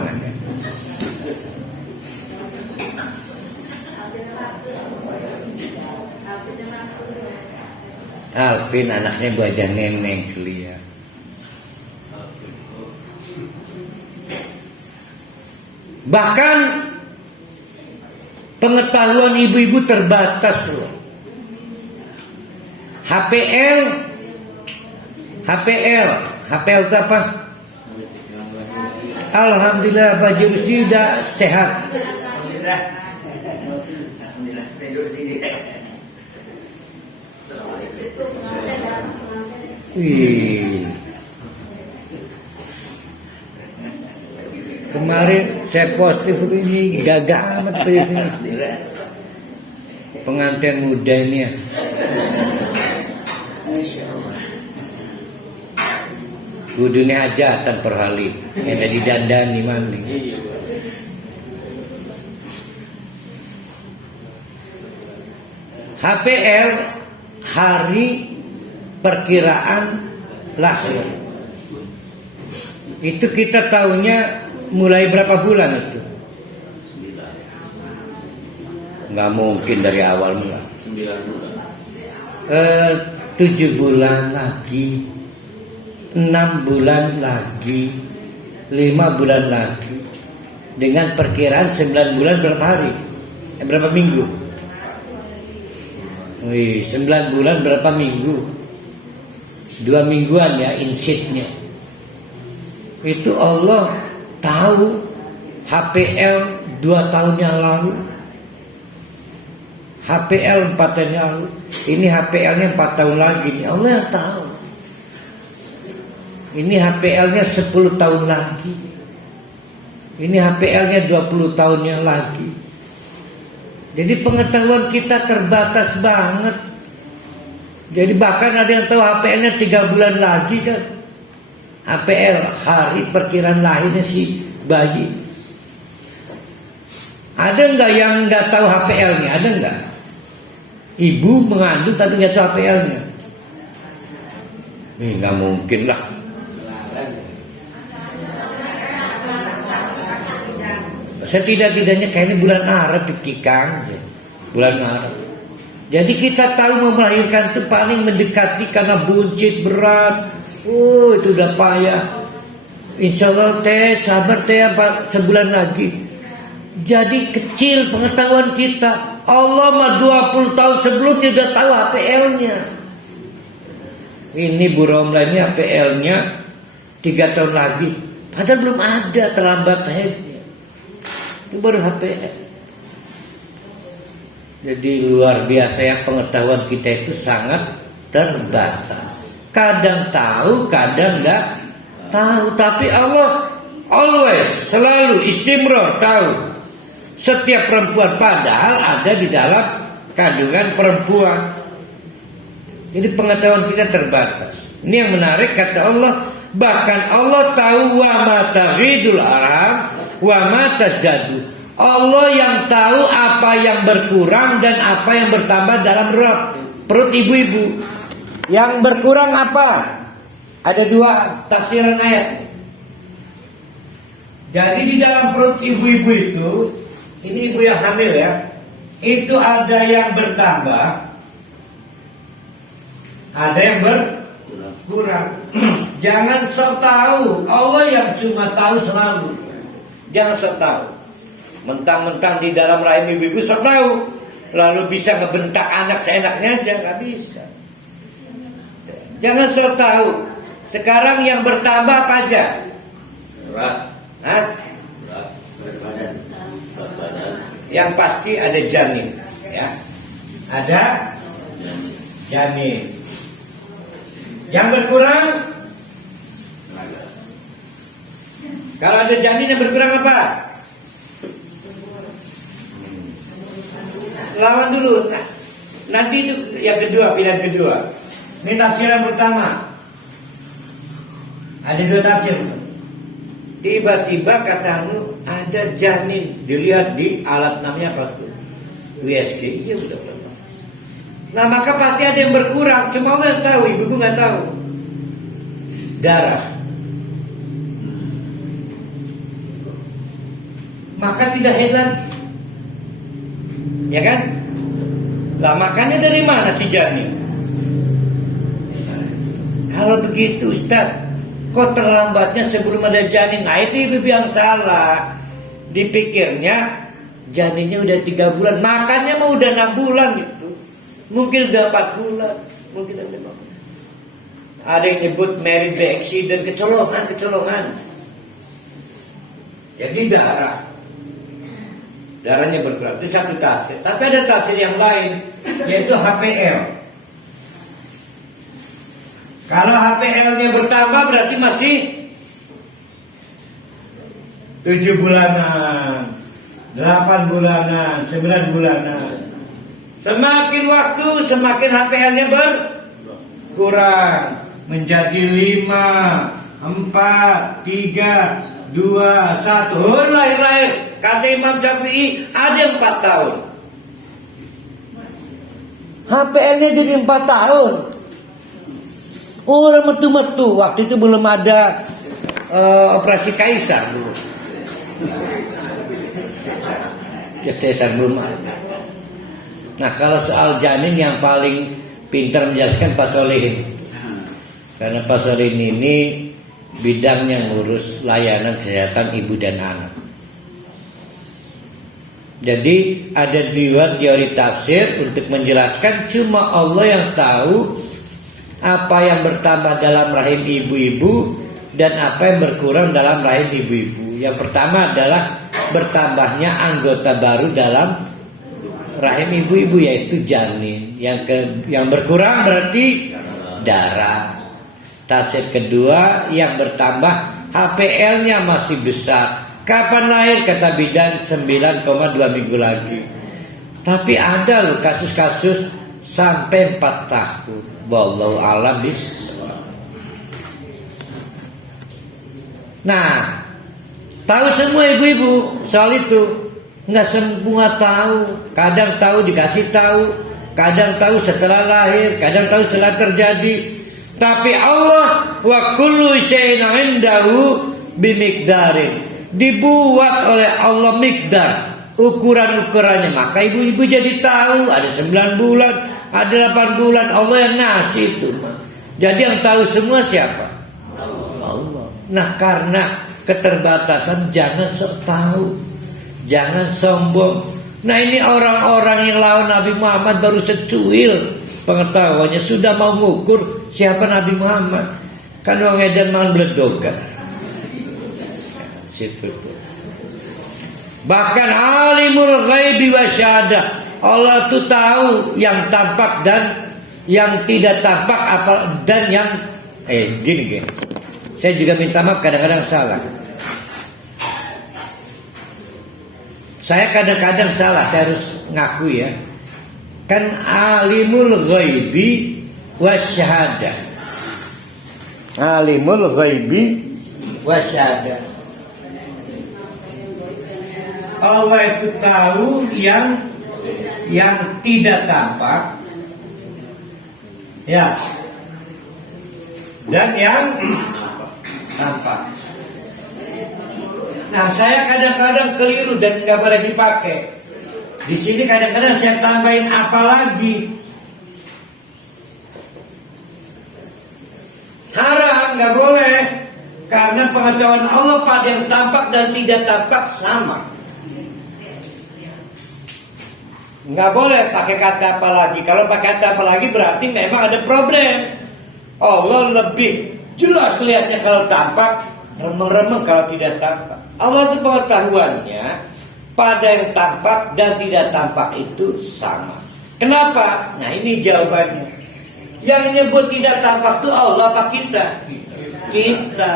Alvin anaknya Bu Hajah Neneng Sulia. Bahkan pengetahuan ibu-ibu terbatas loh. HPL itu apa? Alhamdulillah Pak Jurusi udah sehat. Alhamdulillah. Saya duduk sini. Wih. Kemarin saya posting foto ini gagah amat ini. Pengantin muda ini ya. Kudunya hajatan per hari. Yang tadi dandani maning. HPL, hari perkiraan lahir. Itu kita tahunya mulai berapa bulan itu? Nggak mungkin dari awal mula. 9 bulan. 7 bulan lagi, 6 bulan lagi, 5 bulan lagi. Dengan perkiraan 9 bulan berapa hari? Berapa minggu? Wih, 9 bulan berapa minggu? 2 mingguan ya insitnya. Itu Allah tahu HPL 2 tahun yang lalu, HPL 4 tahun yang lalu, ini HPL-nya 4 tahun lagi. Allah yang tahu. Ini HPL-nya 10 tahun lagi. Ini HPL-nya 20 tahun yang lagi. Jadi pengetahuan kita terbatas banget. Jadi bahkan ada yang tahu HPL-nya 3 bulan lagi kan. HPL, hari perkiraan lahirnya si bayi. Ada nggak yang nggak tahu HPL-nya? Ada nggak? Ibu mengandung tapi nggak tahu HPL-nya? Nggak mungkin lah. Setidak-tidaknya kayaknya bulan Arab pikirkan, bulan Arab. Jadi kita tahu mau melahirkan itu paling mendekati karena buncit berat. Itu udah payah. Insya Allah teh sabar teh sebulan lagi. Jadi kecil pengetahuan kita. Allah mah 20 tahun sebelumnya udah tahu HPL-nya. Ini Bu Romla ini HPL-nya 3 tahun lagi. Padahal belum ada, terlambat headnya. Itu baru HPL. Jadi luar biasa ya, pengetahuan kita itu sangat terbatas. Kadang tahu, kadang enggak tahu. Tapi Allah always, selalu istimror tahu setiap perempuan, padahal ada di dalam kandungan perempuan. Jadi pengetahuan kita terbatas. Ini yang menarik kata Allah. Bahkan Allah tahu wa ma taghidul arham wa ma tazdadu. Allah yang tahu apa yang berkurang dan apa yang bertambah dalam perut ibu-ibu. Yang berkurang apa? Ada 2 tafsiran ayat. Jadi di dalam perut ibu-ibu itu, ini ibu yang hamil ya, itu ada yang bertambah, ada yang berkurang. Jangan sok tahu, Allah yang cuma tahu selalu. Jangan sok tahu. Mentang-mentang di dalam rahim ibu-ibu sok tahu, lalu bisa ngebentak anak seenaknya aja, nggak bisa. Jangan sok tahu. Sekarang yang bertambah apa aja? Berat. Hah? Berat badan. Berat badan. Yang pasti ada janin, ya. Ada janin. Yang berkurang? Kalau ada janin yang berkurang apa? Lawan dulu. Nah, nanti itu yang kedua, pilihan kedua. Ini tafsir yang pertama. Ada 2 tafsir. Tiba-tiba kata Anu ada janin, dilihat di alat namanya apa tuh? USG. Iya udah berapa? Nah maka pasti ada yang berkurang. Cuma Allah yang tahu, ibu nggak tahu. Darah. Maka tidak head lagi. Ya kan? Lah makannya dari mana si janin? Kalau begitu Ustaz, kok terlambatnya sebelum ada janin? Nah itu ibu yang salah. Dipikirnya janinnya udah 3 bulan, makannya mau udah 6 bulan itu. Mungkin udah 4 bulan, mungkin udah 5 bulan. Ada yang nyebut married by accident, kecolongan. Jadi darahnya berkurang. Itu satu tafsir. Tapi ada tafsir yang lain, yaitu HPL. Kalau HPL-nya bertambah berarti masih 7 bulanan, 8 bulanan, 9 bulanan. Semakin waktu semakin HPL-nya berkurang, menjadi 5, 4, 3, 2, 1. Lahir. Kata Imam Syafi'i ada yang 4 tahun. HPL-nya jadi 4 tahun. Orang metu-metu, waktu itu belum ada operasi kaisar dulu. Kaisar belum ada. Nah kalau soal janin yang paling pintar menjelaskan Pak Solihin. Karena Pak Solihin ini bidangnya ngurus layanan kesehatan ibu dan anak. Jadi ada dua teori tafsir untuk menjelaskan, cuma Allah yang tahu apa yang bertambah dalam rahim ibu-ibu dan apa yang berkurang dalam rahim ibu-ibu. Yang pertama adalah bertambahnya anggota baru dalam rahim ibu-ibu, yaitu janin. Yang berkurang berarti darah. Tafsir kedua, yang bertambah HPL-nya masih besar. Kapan lahir? Kata bidan 9,2 minggu lagi. Tapi ada loh kasus-kasus sampai 4 tahun. Wallahu a'lam bishawab. Nah, tahu semua ibu-ibu soal itu? Nggak semua tahu. Kadang tahu dikasih tahu, kadang tahu setelah lahir, kadang tahu setelah terjadi. Tapi Allah wa kullu syai'in 'indahu bimiqdarin. Dibuat oleh Allah mikdar, ukuran-ukurannya. Maka ibu-ibu jadi tahu ada 9 bulan, ada 8 bulan. Allah yang ngasih itu. Jadi yang tahu semua siapa? Allah. Nah karena keterbatasan jangan sok tahu, jangan sombong. Nah ini orang-orang yang lawan Nabi Muhammad baru secuil pengetahuannya, sudah mau mengukur siapa Nabi Muhammad. Kan orang edan mangan beledogan. Situ. Bahkan alimul ghaibi wasyahadah, Allah tuh tahu yang tampak dan yang tidak tampak, apa dan yang gini. Saya juga minta maaf kadang-kadang salah. Saya kadang-kadang salah, saya harus ngaku ya. Kan alimul ghaibi wasyahadah. Alimul ghaibi wasyahadah. Allah itu tahu yang tidak tampak, ya, dan yang tampak. Nah, saya kadang-kadang keliru dan nggak boleh dipakai. Di sini kadang-kadang saya tambahin apa lagi? Haram, nggak boleh, karena pengetahuan Allah pada yang tampak dan tidak tampak sama. Nggak boleh pakai kata apa lagi. Kalau pakai kata apa lagi berarti memang ada problem. Allah lebih jelas melihatnya kalau tampak, remeng-remeng kalau tidak tampak. Allah itu pengetahuannya pada yang tampak dan tidak tampak itu sama. Kenapa? Nah ini jawabannya. Yang nyebut tidak tampak itu Allah apa kita? Kita.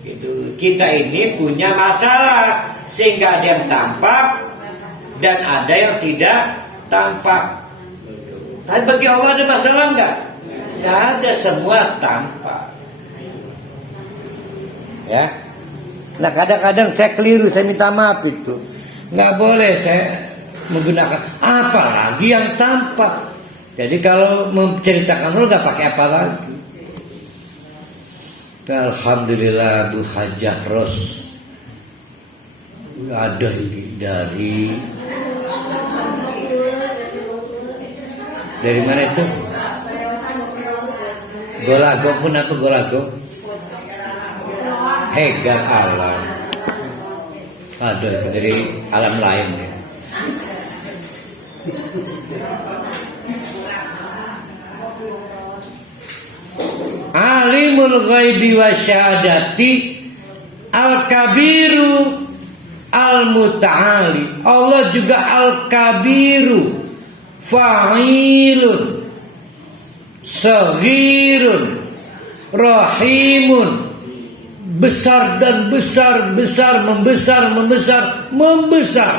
Gitu. Kita ini punya masalah sehingga ada yang tampak dan ada yang tidak tampak. Tapi bagi Allah ada masalah enggak? Enggak ada, semua tampak. Ya. Nah kadang-kadang saya keliru, saya minta maaf itu. Enggak boleh saya menggunakan apalagi yang tampak. Jadi kalau menceritakan Allah enggak pakai apa lagi. Alhamdulillah Bu Hajah Ros ada dari mana itu? Golago pun apa Golago? Hegan alam. Aduh, dari alam lain ya. Alimul ghaibi wasyahadati al-kabiru al-muta'ali. Allah juga al-kabiru fa'ilun saghirun rahimun, besar dan besar, membesar.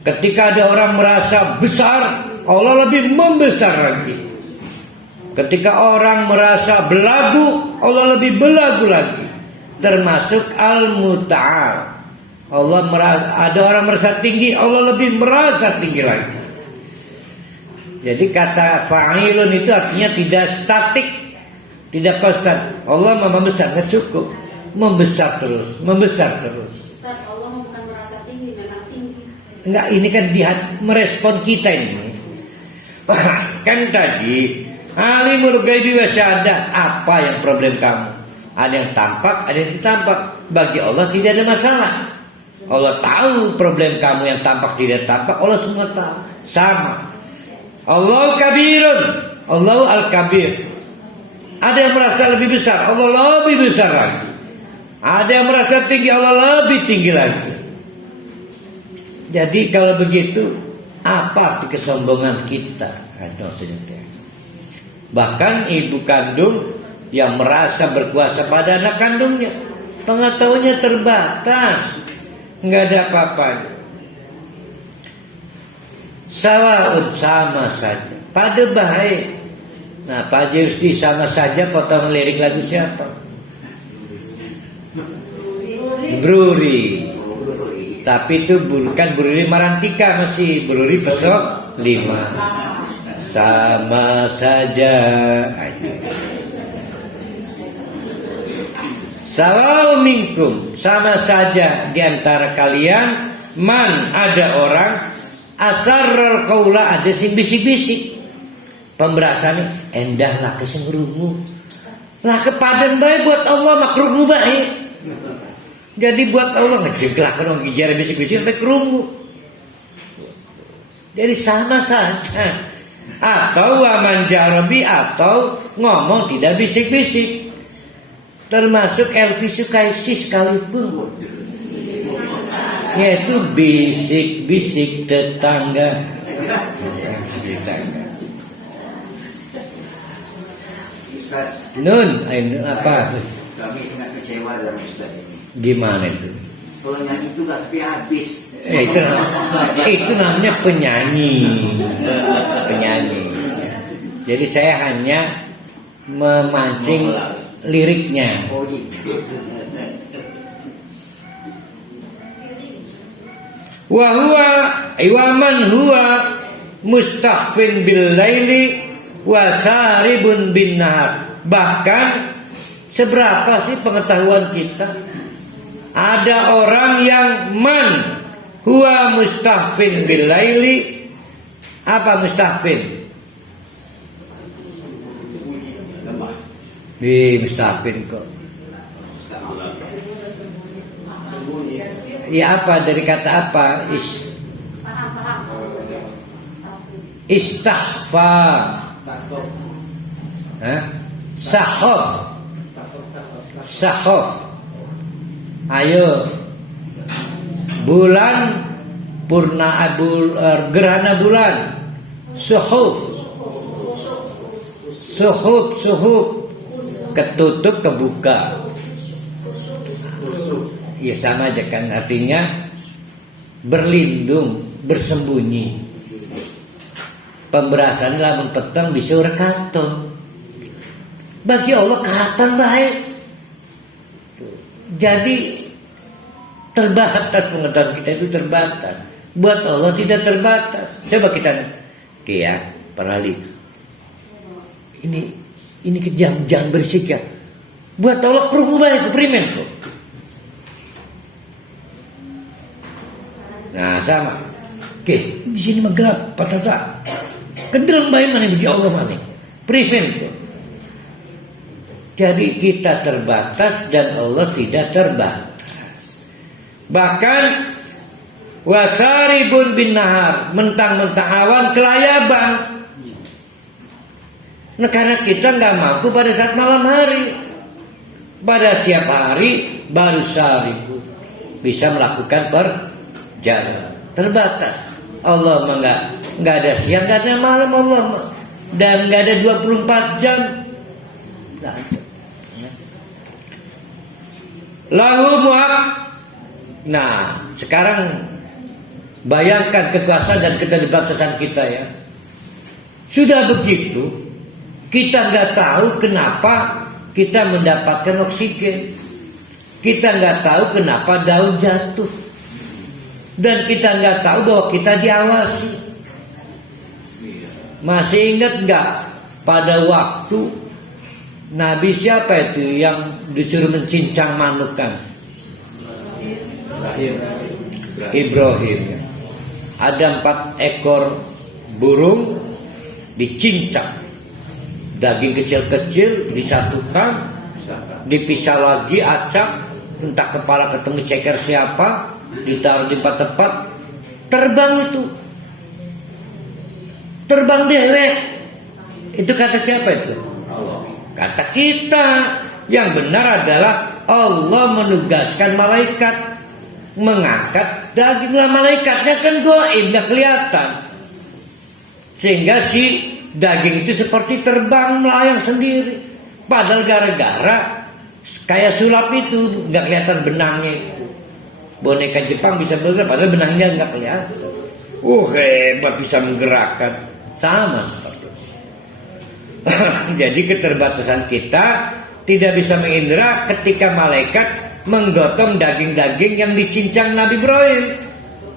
Ketika ada orang merasa besar, Allah lebih membesar lagi. Ketika orang merasa belagu, Allah lebih belagu lagi. Termasuk al-muta'al. Allah merasa, ada orang merasa tinggi, Allah lebih merasa tinggi lagi. Jadi kata fa'ilun itu artinya tidak statik, tidak konstan. Allah Maha besar, nggak cukup. Membesar terus. Ustaz, Allah bukan merasa tinggi, memang tinggi. Enggak, ini kan dia merespon kita ini. Kan tadi alimul ghaibi wasyahadah, apa yang problem kamu? Ada yang tampak, ada yang tidak tampak. Bagi Allah tidak ada masalah. Allah tahu problem kamu yang tampak tidak tampak. Allah semua tahu. Sama. Allah kabirun, Allah al-kabir. Ada yang merasa lebih besar, Allah lebih besar lagi. Ada yang merasa tinggi, Allah lebih tinggi lagi. Jadi kalau begitu, apa arti kesombongan kita? Bahkan ibu kandung yang merasa berkuasa pada anak kandungnya, pengetahuannya terbatas, nggak ada apa-apanya. Sawaun, sama saja, pada baik. Nah, Pak Haji Rusdi, sama saja potong lirik lagu siapa? Bruri. Tapi itu bukan Bruri Marantika, masih Bruri Pesok 5. Sama saja. Sawaun minkum, sama saja di antara kalian, man, ada orang asarral qaula, ada sing bisik-bisik. Pemberasannya endahlah kesengrungu. Lah kepadan baik buat Allah makruh baik. Jadi buat Allah ngejeglak orang bicara bisik-bisik sampai kerungu. Jadi sama saja. Atau waman jarabi, atau ngomong tidak bisik-bisik. Termasuk Elvi Sukaisi sekalipun, yaitu bisik-bisik tetangga. Nun, apa? Kami sangat kecewa dengan Ustaz ini. Gimana itu? Kalau nyanyi itu gak sampai habis. Itu namanya penyanyi. Jadi saya hanya memancing liriknya. Oh gitu. Wa man huwa mustahfin bil laili wa saribun bin nahar. Bahkan seberapa sih pengetahuan kita? Ada orang yang man huwa mustahfin bil laili. Apa mustahfin? Mustahfin kok. Ya apa, dari kata apa? Istahfa. Sahof. Ayo. Bulan purna gerhana bulan. Suhuf. Ketutup kebuka. Ya sama aja kan, artinya berlindung, bersembunyi. Pemberasan lamun petang bisa rekato. Bagi Allah kapan baik. Jadi terbatas pengetahuan kita itu terbatas. Buat Allah tidak terbatas. Coba kita perali. Ini kejam, jangan berisik ya. Buat Allah perlu baik primen kok. Nah sama. Di sini mah gelap, patata. Kenderang baik mana bagi Allah mana? Primen kok. Jadi kita terbatas dan Allah tidak terbatas. Bahkan wasaribun bin nahar, mentang-mentang awan kelayaban. Nah, karena kita nggak mampu pada saat malam hari. Pada siang hari baru saribu bisa melakukan perjalanan. Terbatas. Allah mah nggak ada siang, nggak ada malam Allah mah. Dan nggak ada 24 jam. Nggak ada. Lahu muhaq. Nah, sekarang bayangkan kekuasaan dan keterbatasan kita ya. Sudah begitu, kita nggak tahu kenapa kita mendapatkan oksigen. Kita nggak tahu kenapa daun jatuh. Dan kita nggak tahu bahwa kita diawasi. Masih ingat nggak pada waktu Nabi siapa itu yang disuruh mencincang manukan? Ibrahim. Ada 4 ekor burung dicincang, daging kecil-kecil disatukan, dipisah lagi, acak, entah kepala ketemu ceker siapa, ditaruh di 4 tempat, terbang itu, terbang dewek. Itu kata siapa itu? Kata kita. Yang benar adalah Allah menugaskan malaikat mengangkat daging. Malaikatnya kan goib, nggak kelihatan, sehingga si daging itu seperti terbang melayang sendiri. Padahal gara-gara kayak sulap itu nggak kelihatan benangnya itu. Boneka Jepang bisa bergerak, padahal benangnya nggak kelihatan. Hebat, bisa menggerakkan. Sama seperti itu. Jadi keterbatasan kita tidak bisa mengindra ketika malaikat menggotong daging-daging yang dicincang Nabi Ibrahim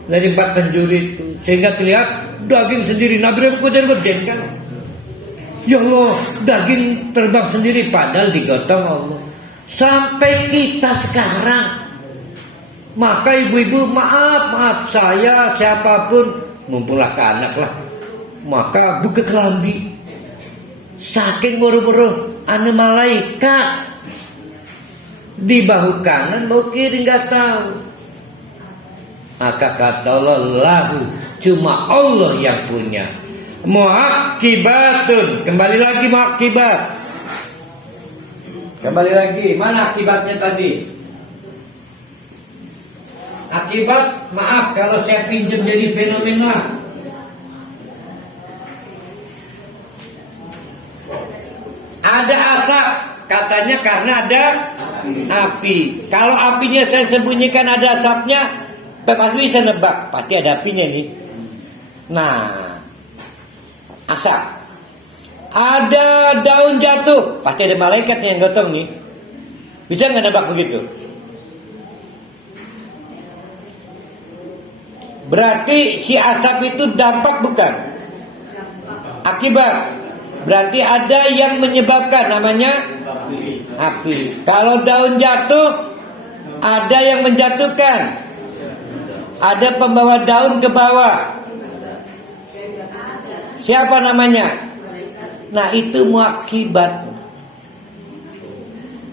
dari 4 penjuru itu, sehingga terlihat daging sendiri. Nabi Ibrahim beden kan, ya Allah, daging terbang sendiri, padahal digotong Allah. Sampai kita sekarang, maka ibu-ibu maaf saya siapapun, mumpullah ke anak lah, maka buka kelambi. Saking buru-buru anu malaikat di bahu kanan, bahu kiri nggak tahu. Maka kata Allah, lahu, cuma Allah yang punya. Muakibatun, kembali lagi muakibat. Kembali lagi, mana akibatnya tadi? Akibat, maaf kalau saya pinjam jadi fenomena. Ada asap, katanya karena ada api. Kalau apinya saya sembunyikan, ada asapnya, pasti bisa nebak, pasti ada apinya nih. Nah, asap. Ada daun jatuh, pasti ada malaikat yang gotong nih. Bisa nggak nebak begitu? Berarti si asap itu dampak bukan? Akibat. Berarti ada yang menyebabkan, namanya api. Kalau daun jatuh, ada yang menjatuhkan. Ada pembawa daun ke bawah. Siapa namanya? Nah, itu muakibat.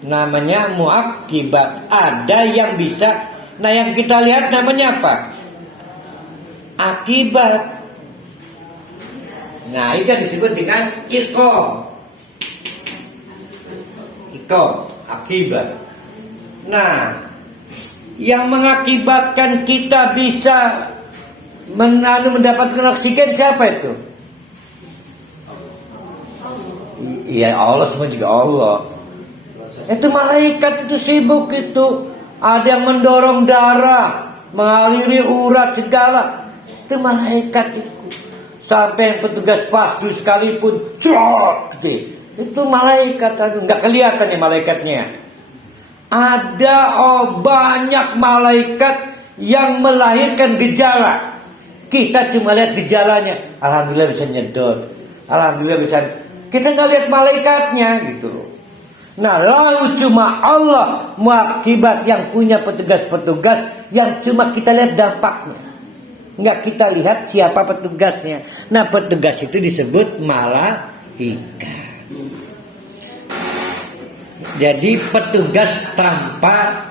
Namanya muakibat. Ada yang bisa. Nah, yang kita lihat namanya apa? Akibat. Nah, itu disebut dengan iqam. Iqam, akibat. Nah, yang mengakibatkan kita bisa mendapatkan oksigen siapa itu? Iya, Allah, semua juga Allah. Itu malaikat itu sibuk itu. Ada yang mendorong darah, mengaliri urat segala. Itu malaikat itu. Sampai petugas pasdu sekalipun, gitu. Itu malaikat, nggak kelihatan ya malaikatnya. Ada banyak malaikat yang melahirkan gejala. Kita cuma lihat gejalanya. Alhamdulillah bisa nyedot. Alhamdulillah bisa. Kita nggak lihat malaikatnya gitu loh. Nah, lalu cuma Allah muakibat yang punya petugas-petugas yang cuma kita lihat dampaknya. Nggak kita lihat siapa petugasnya. Nah, petugas itu disebut malaikat. Jadi petugas tanpa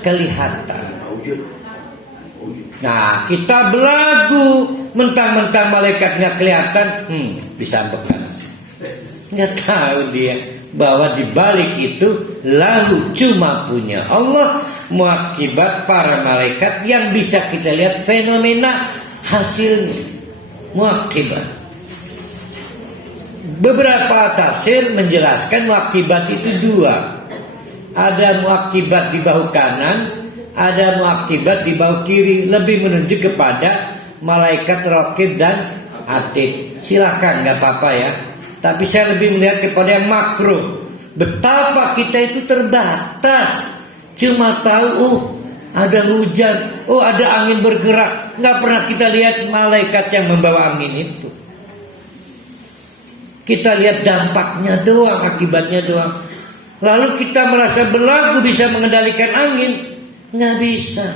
kelihatan. Nah, kita belagu mentang-mentang malaikat nggak kelihatan, bisa bekan. Nggak tahu dia bahwa di balik itu lalu cuma punya Allah muakibat para malaikat yang bisa kita lihat fenomena hasilnya. Muakibat. Beberapa tafsir menjelaskan muakibat itu 2. Ada muakibat di bahu kanan, ada muakibat di bahu kiri. Lebih menunjuk kepada malaikat raqib dan atid. Silakan, nggak apa-apa ya. Tapi saya lebih melihat kepada yang makro. Betapa kita itu terbatas. Cuma tahu, ada hujan, ada angin bergerak. Nggak pernah kita lihat malaikat yang membawa angin itu. Kita lihat dampaknya doang, akibatnya doang. Lalu kita merasa berlaku bisa mengendalikan angin. Nggak bisa.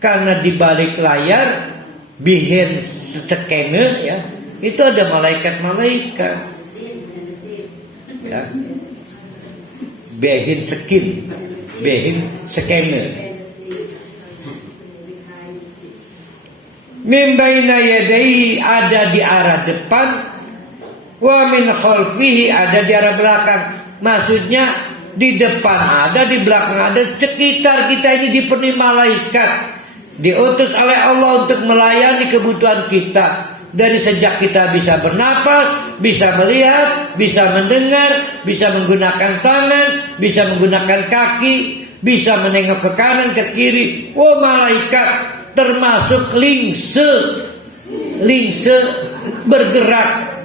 Karena di balik layar, behind scanner ya, itu ada malaikat-malaikat. Ya. Behind skin, behind scanner. Min baina yadayhi, ada di arah depan, wa min khalfihi, ada di arah belakang. Maksudnya di depan ada, di belakang ada. Sekitar kita ini dipenuhi malaikat, diutus oleh Allah untuk melayani kebutuhan kita. Dari sejak kita bisa bernapas, bisa melihat, bisa mendengar, bisa menggunakan tangan, bisa menggunakan kaki, bisa menengok ke kanan, ke kiri. Oh, malaikat, termasuk lingse bergerak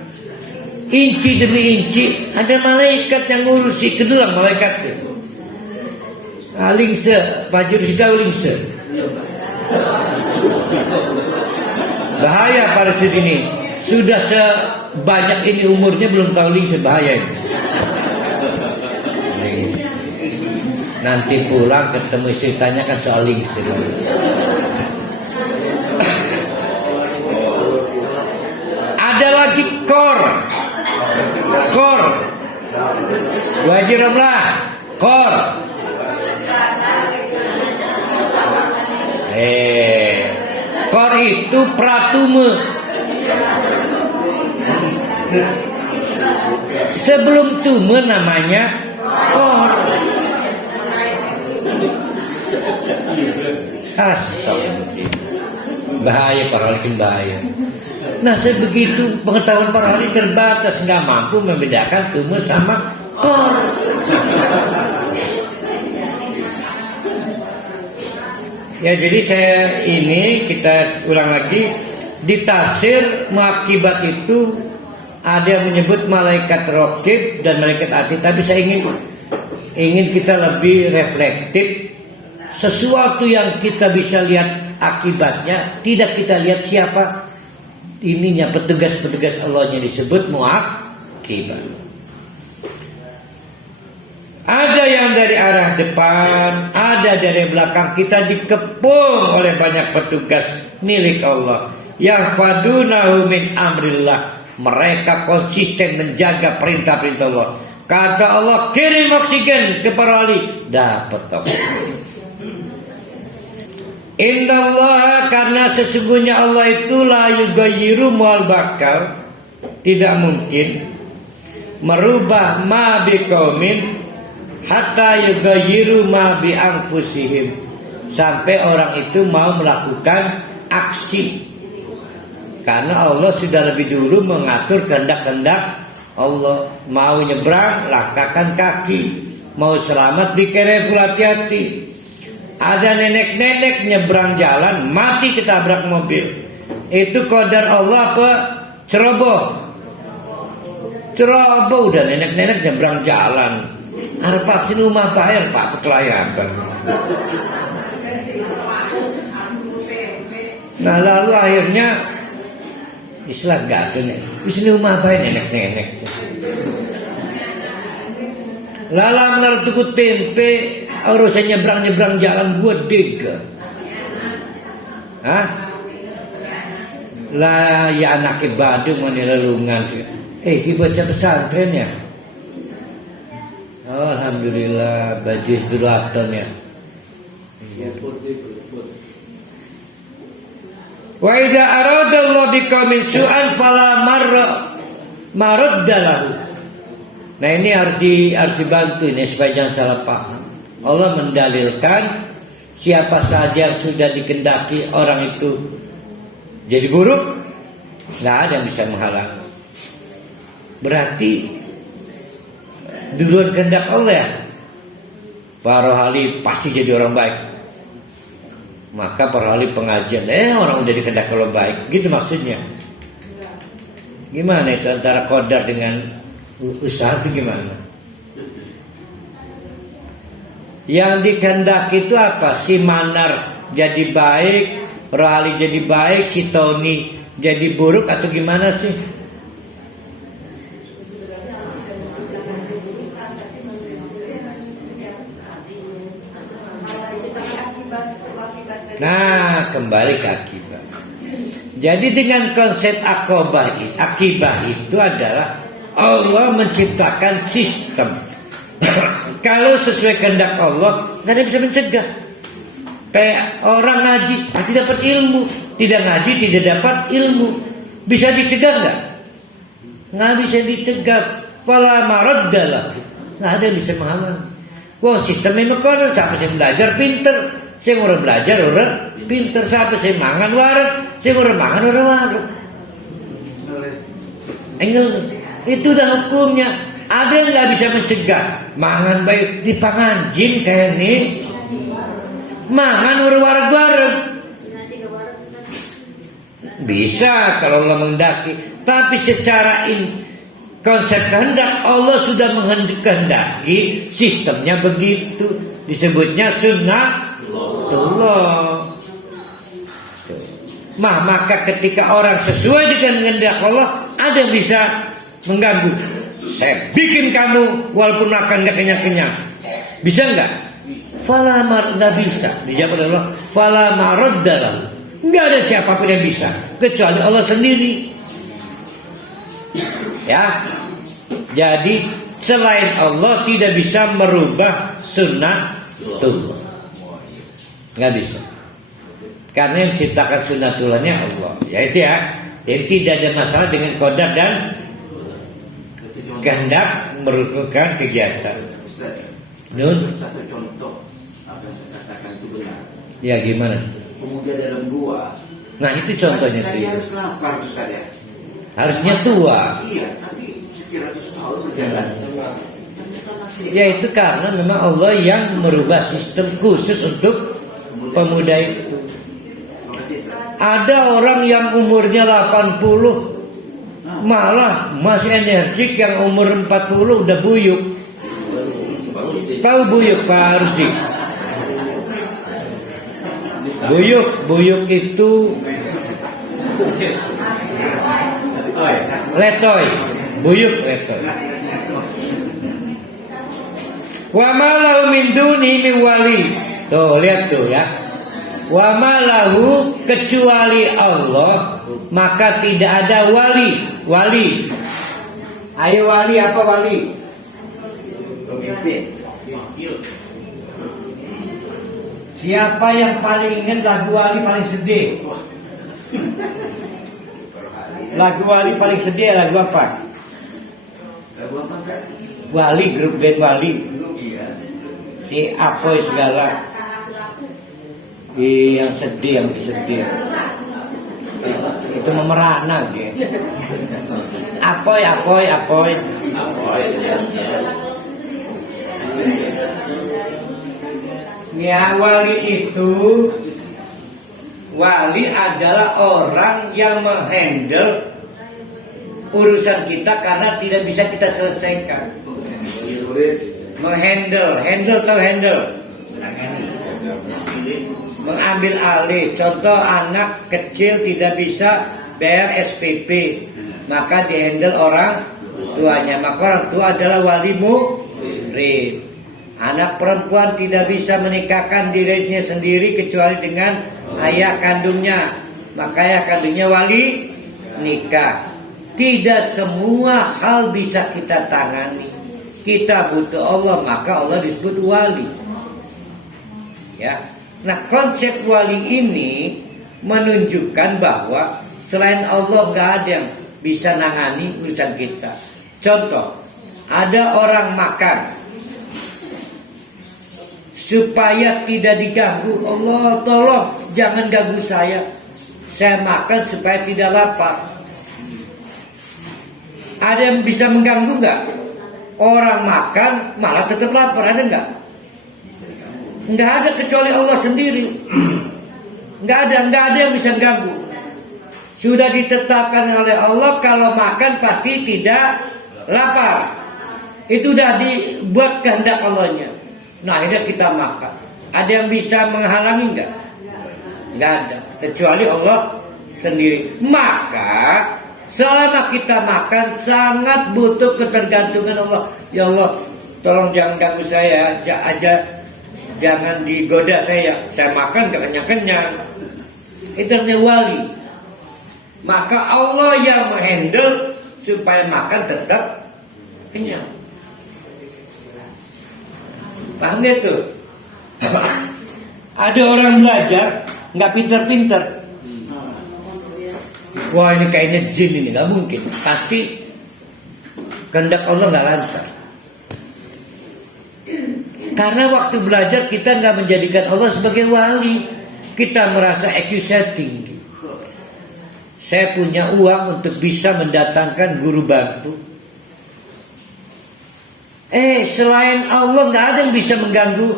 inci demi inci. Ada malaikat yang ngurusi, kedelang malaikat itu. Lingse, Pak Jurus tahu lingse? Bahaya pada saat ini. Sudah sebanyak ini umurnya belum tahu lingse, bahaya ini. Nanti pulang ketemu istri tanyakan soal lingse. Ada lagi kor. Wajiramlah kor. Kor itu pratume. Sebelum tume namanya kor. Astagfirullah. Bahaya para ahli, bahaya. Nah, sebegitu pengetahuan para ahli terbatas, nggak mampu membedakan tume sama kor. Ya, jadi kita ulang lagi. Di tafsir muakibat itu ada yang menyebut malaikat raqib dan malaikat atid. Tapi saya ingin kita lebih reflektif. Sesuatu yang kita bisa lihat akibatnya, tidak kita lihat siapa ininya, petugas-petugas Allahnya disebut muakibat. Ada yang dari arah depan, ada dari belakang. Kita dikepung oleh banyak petugas milik Allah. Yahfadunahu min amrillah. Mereka konsisten menjaga perintah-perintah Allah. Kata Allah, kirim oksigen ke para wali, dapat oksigen. Innallaha, karena sesungguhnya Allah itu la yughayyiru mual bakal, tidak mungkin merubah ma biqaumin hatta yughayyiru ma bi anfusihim, sampai orang itu mau melakukan aksi. Karena Allah sudah lebih dulu mengatur kehendak-kehendak Allah. Mau nyebrang, langkahkan kaki. Mau selamat, bikin hati-hati. Ada nenek-nenek nyebrang jalan, mati ketabrak mobil. Itu qadar Allah apa? Ceroboh udah nenek-nenek nyebrang jalan. Arep vaksin rumah bayar Pak kelayaban. Nah, lalu akhirnya istilah gaduh nih. Wis rumah bayar nenek-nenek. Lalang lar tuku tempe, urusan nyebrang jalan gua dega. Hah? Lah ya anaknya Badung menilelungan. Ki baca pesantren ya. Oh, alhamdulillah baju Duratan ya. Wa idza arada Allah biqaumin su'an fala maraddalahu. Nah, ini harus dibantu ini supaya jangan salah paham. Allah mendalilkan siapa saja yang sudah dikehendaki orang itu jadi buruk, nggak ada yang bisa menghalang. Berarti duluan kehendak Allah ya. Para ahli pasti jadi orang baik. Maka para ahli pengajian, orang udah dikehendak Allah baik, gitu maksudnya. Gimana itu antara qadar dengan usaha itu gimana? Yang dikehendaki itu apa? Si Manar jadi baik, Rohali jadi baik, si Tony jadi buruk atau gimana sih? Nah, kembali ke akibat. Jadi dengan konsep akibah itu adalah Allah menciptakan sistem. Kalau sesuai kehendak Allah, nggak ada bisa mencegah. Kayak orang ngaji, tidak dapat ilmu, tidak ngaji, tidak dapat ilmu, bisa dicegah nggak? Nggak bisa dicegah. Fala maraddalah, nggak ada yang bisa menghalang. Wah, sistemnya kono, siapa sih belajar pinter, saya orang belajar orang pinter, siapa sih mangan warak, saya orang mangan orang warak. Itu dah hukumnya. Ada yang nggak bisa mencegah. Mangan baik di panganjin kayak ini. Mangan orang warak-warak. Bisa kalau Allah menghendaki. Tapi secara konsep kehendak Allah sudah menghendaki sistemnya begitu. Disebutnya sunnatullah. Maka ketika orang sesuai dengan kehendak Allah, ada yang bisa mengganggu. Saya bikin kamu walaupun makan gak kenyang-kenyang. Bisa nggak? Fala nggak bisa. Dijawab oleh Allah. Fala maraddalah. Nggak ada siapapun yang bisa kecuali Allah sendiri. Ya. Jadi selain Allah tidak bisa merubah sunnatullah. Nggak bisa. Karena yang menciptakan sunnatullahnya Allah. Ya itu ya. Jadi tidak ada masalah dengan qadar dan kehendak melakukan kegiatan. Ustaz, Nun. satu contoh apa yang saya katakan itu benar. Ya gimana? Pemuda dalam gua. Nah itu contohnya Tadi sih. harus lapar Ustaz ya. Harusnya tua. Iya, tapi sekian ratus tahun berjalan. Ternyata masih. Ya itu karena memang Allah yang merubah sistem khusus untuk pemuda itu. Makasih Ustaz. Ada orang yang umurnya 80 malah masih energik, yang umur 40 udah buyuk. Tahu buyuk Pak Rusdi? Buyuk itu letoy. Buyuk letoy. Wa ma lahu min dunihi wali. Tuh lihat tuh ya. Wa ma lahu, kecuali Allah maka tidak ada wali. Wali. Ayo wali, apa wali? Pemimpin. Siapa yang paling ingat lagu wali paling sedih? Lagu wali paling sedih lagu apa? Lagu apa Ustaz? Wali, grup band Wali. Iya. Si Apoy segala. Yang sedih, yang sedih. Itu memerana gitu. Apoy. Ya, wali adalah orang yang menghandle urusan kita karena tidak bisa kita selesaikan. Handle. Mengambil alih. Contoh anak kecil tidak bisa bayar SPP, maka dihandle orang tuanya. Maka orang tua adalah wali murid. Anak perempuan tidak bisa menikahkan dirinya sendiri kecuali dengan ayah kandungnya, maka ayah kandungnya wali nikah. Tidak semua hal bisa kita tangani. Kita butuh Allah, maka Allah disebut wali. Ya. Nah, konsep wali ini menunjukkan bahwa selain Allah nggak ada yang bisa nangani urusan kita. Contoh, ada orang makan supaya tidak diganggu. Allah tolong jangan ganggu saya. Saya makan supaya tidak lapar. Ada yang bisa mengganggu nggak? Orang makan malah tetap lapar, ada nggak? Nggak ada kecuali Allah sendiri. Nggak ada yang bisa ganggu. Sudah ditetapkan oleh Allah kalau makan pasti tidak lapar. Itu sudah dibuat kehendak Allahnya. Nah, akhirnya kita makan. Ada yang bisa menghalangi nggak? Nggak ada. Kecuali Allah sendiri. Maka selama kita makan sangat butuh ketergantungan Allah. Ya Allah, tolong jangan ganggu saya. jangan digoda saya makan gak kenyang-kenyang. Itu namanya wali. Maka Allah yang menghandle supaya makan tetap kenyang. Paham ya tuh? Ada orang belajar nggak pinter-pinter. Wah ini kayaknya jin ini, nggak mungkin. Pasti kehendak Allah nggak lancar. Karena waktu belajar kita nggak menjadikan Allah sebagai wali. Kita merasa IQ setting. Saya punya uang untuk bisa mendatangkan guru bantu. Selain Allah nggak ada yang bisa mengganggu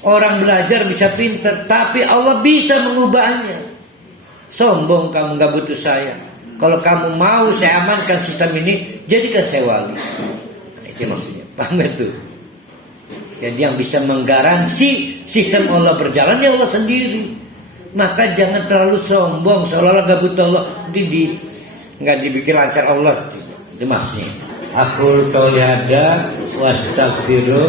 orang belajar bisa pinter. Tapi Allah bisa mengubahnya. Sombong kamu nggak butuh saya. Kalau kamu mau saya amankan sistem ini, jadikan saya wali. Itu maksudnya. Paham itu? Jadi yang bisa menggaransi sistem Allah berjalan ya Allah sendiri. Maka jangan terlalu sombong seolah-olah gak butuh Allah. Nggak dibikin lancar Allah. Itu maksudnya. Aku tolihada wastaghfiruh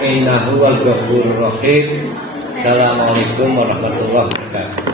innahu wal ghafurur rahim. Assalamualaikum warahmatullahi wabarakatuh.